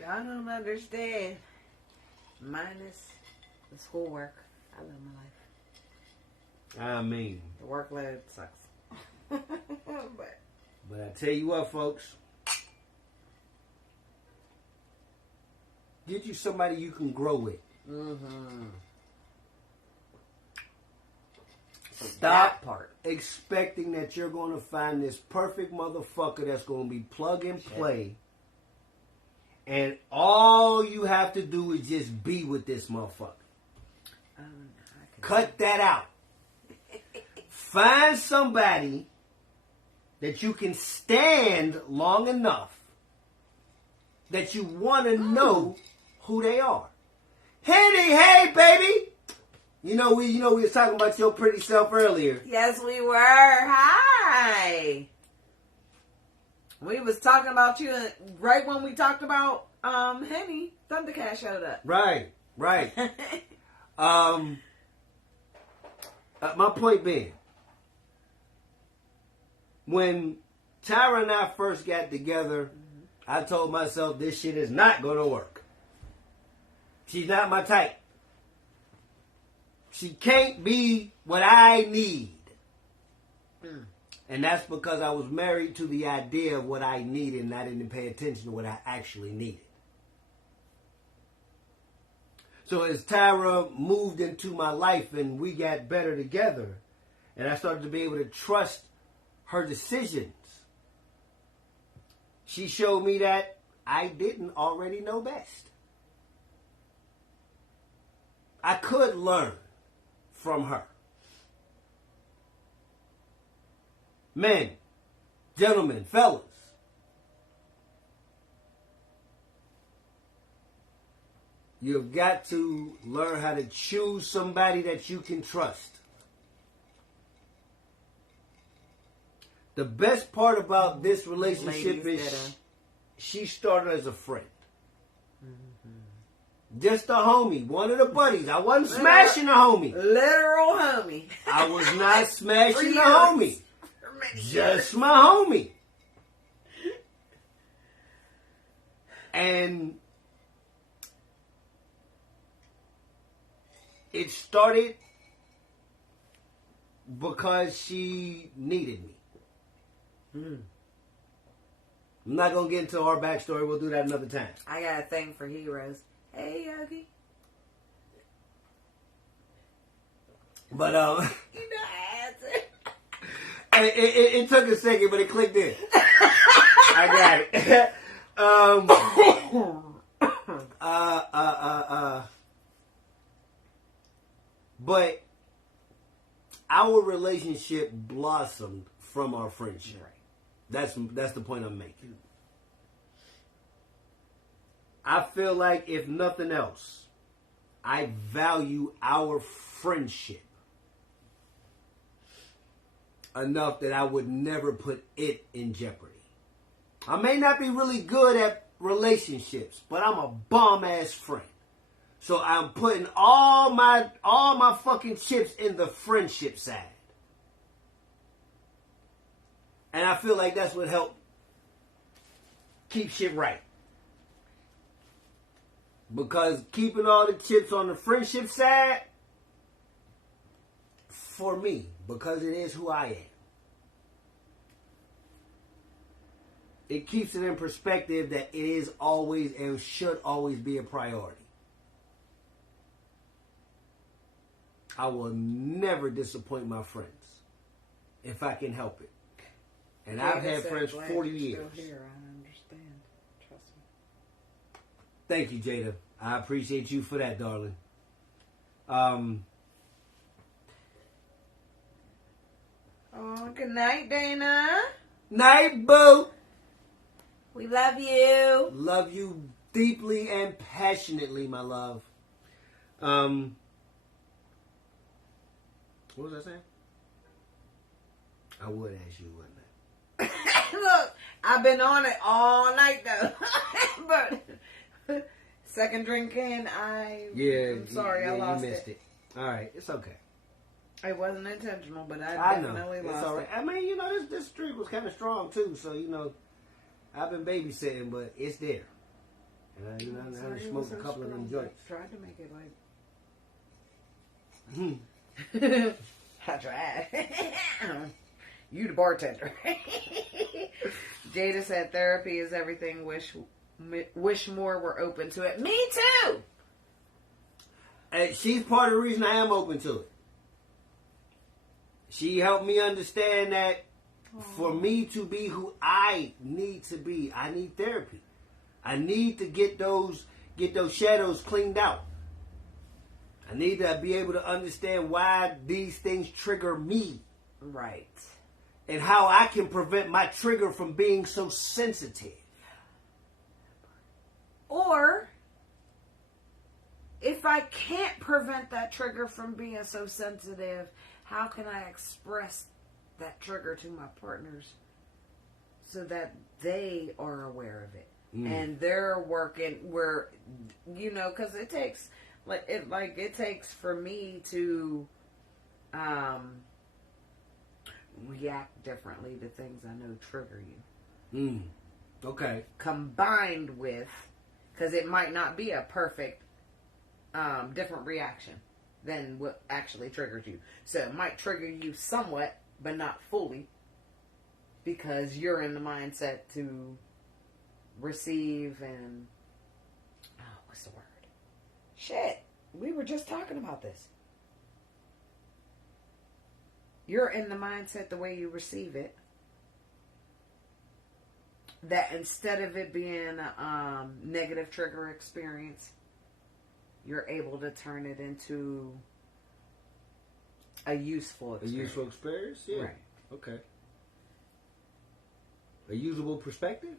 Y'all don't understand. Minus the schoolwork. I love my life. I mean. The workload sucks. But I tell you what, folks. Get you somebody you can grow with. Mm-hmm. Stop expecting that you're going to find this perfect motherfucker that's going to be plug and play. And all you have to do is just be with this motherfucker. Cut that out. Find somebody that you can stand long enough that you want to know who they are. Hey, baby. We was talking about your pretty self earlier. Yes, we were. Hi. We was talking about you right when we talked about Henny. Thundercat showed up. Right. My point being, when Tyra and I first got together, I told myself this shit is not going to work. She's not my type. She can't be what I need. And that's because I was married to the idea of what I needed and I didn't pay attention to what I actually needed. So as Tyra moved into my life and we got better together and I started to be able to trust her decisions, she showed me that I didn't already know best. I could learn from her. Men, gentlemen, fellas. You've got to learn how to choose somebody that you can trust. The best part about this relationship is she started as a friend. Just a homie, one of the buddies. I wasn't smashing a homie. Literal homie. I was not smashing a homie. Just my homie. And it started because she needed me. I'm not going to get into our backstory. We'll do that another time. I got a thing for heroes. Hey, Yogi. But, You know I answered. it took a second, but it clicked in. I got it. But our relationship blossomed from our friendship. Right. That's the point I'm making. I feel like if nothing else, I value our friendship enough that I would never put it in jeopardy. I may not be really good at relationships, but I'm a bomb-ass friend. So I'm putting all my fucking chips in the friendship side. And I feel like that's what helped keep shit right. Because keeping all the chips on the friendship side, for me, because it is who I am, it keeps it in perspective that it is always and should always be a priority. I will never disappoint my friends if I can help it. And I've had friends 40 years. Still here. I understand. Trust me. Thank you, Jada. I appreciate you for that, darling. Oh, good night, Dana. Night, boo. We love you. Love you deeply and passionately, my love. What was I saying? I would ask you, wouldn't I? Look, I've been on it all night though. But second drink in, I'm sorry, I lost you missed it. All right, it's okay. It wasn't intentional, but I definitely know. lost It's all right. it. I mean, this streak was kind of strong too, so I've been babysitting, but it's there. I smoked a couple of them joints. Tried to make it like. I tried. You the bartender. Jada said therapy is everything. Wish more were open to it. Me too. And she's part of the reason I am open to it. She helped me understand that for me to be who I need to be, I need therapy. I need to get those shadows cleaned out. I need to be able to understand why these things trigger me. Right. And how I can prevent my trigger from being so sensitive. Or, if I can't prevent that trigger from being so sensitive, how can I express that trigger to my partners so that they are aware of it? And they're working where, because it takes... it takes for me to react differently to things I know trigger you. Okay. Combined with, because it might not be a perfect different reaction than what actually triggers you. So it might trigger you somewhat, but not fully, because you're in the mindset to receive and... what's the word? Shit, we were just talking about this. You're in the mindset the way you receive it. That instead of it being a negative trigger experience, you're able to turn it into a useful experience. A useful experience? Yeah. Right. Okay. A usable perspective?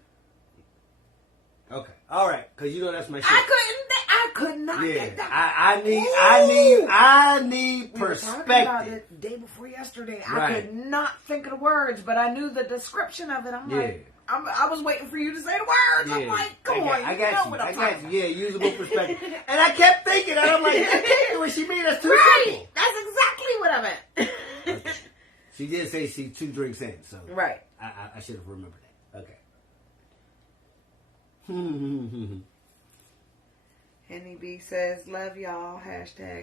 Okay. All right. Because you know that's my shit. I could not get that. I need We were perspective. talking about it the day before yesterday. Right. I could not think of the words, but I knew the description of it. I'm like, I was waiting for you to say the words. I'm like, come on. I got you. What I'm I got talking you. Yeah, usable perspective. And I kept thinking, and I'm like, that's what she mean. That's too simple. That's exactly what I meant. Okay. She did say she 2 drinks in, so Right. I should have remembered that. Okay. Henny B says, love y'all,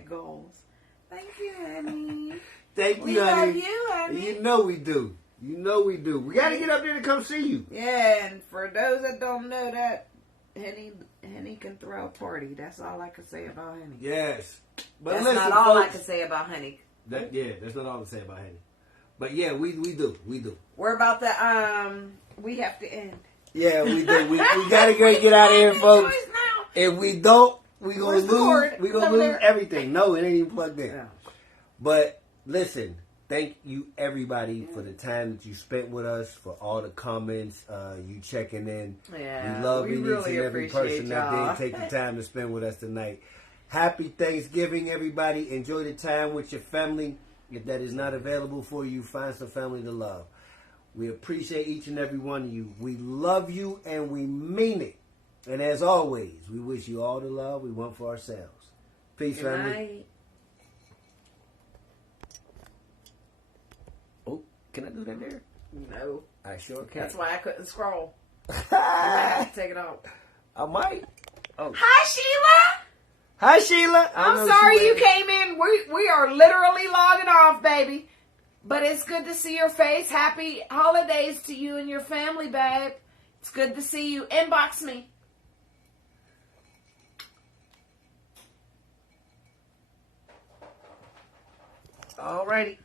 #goals. Thank you, Henny. Thank you, We honey. love you, honey. You know we do. You know we do. We got to get up there to come see you. Yeah, and for those that don't know that, Henny can throw a party. That's all I can say about Henny. Yes. But That's listen, not all I folks, can say about Henny. that's not all to say about Henny. But yeah, we do. We do. We're about to, we have to end. Yeah, we do. We got to get out of here, folks. If we don't, we're going to lose. We're going to lose everything. No, it ain't even plugged in. Yeah. But listen, thank you everybody for the time that you spent with us, for all the comments, you checking in. Yeah, we love we each really and every person appreciate y'all. that did take the time to spend with us tonight. Happy Thanksgiving, everybody. Enjoy the time with your family. If that is not available for you, find some family to love. We appreciate each and every one of you. We love you and we mean it. And as always, we wish you all the love we want for ourselves. Peace, Good family. night. Oh, can I do that there? No. I sure can. That's why I couldn't scroll. I might have to take it off. I might. Oh. Hi, Sheila. Hi, Sheila. I'm sorry you came in. We are literally logging off, baby. But it's good to see your face. Happy holidays to you and your family, babe. It's good to see you. Inbox me. Alrighty.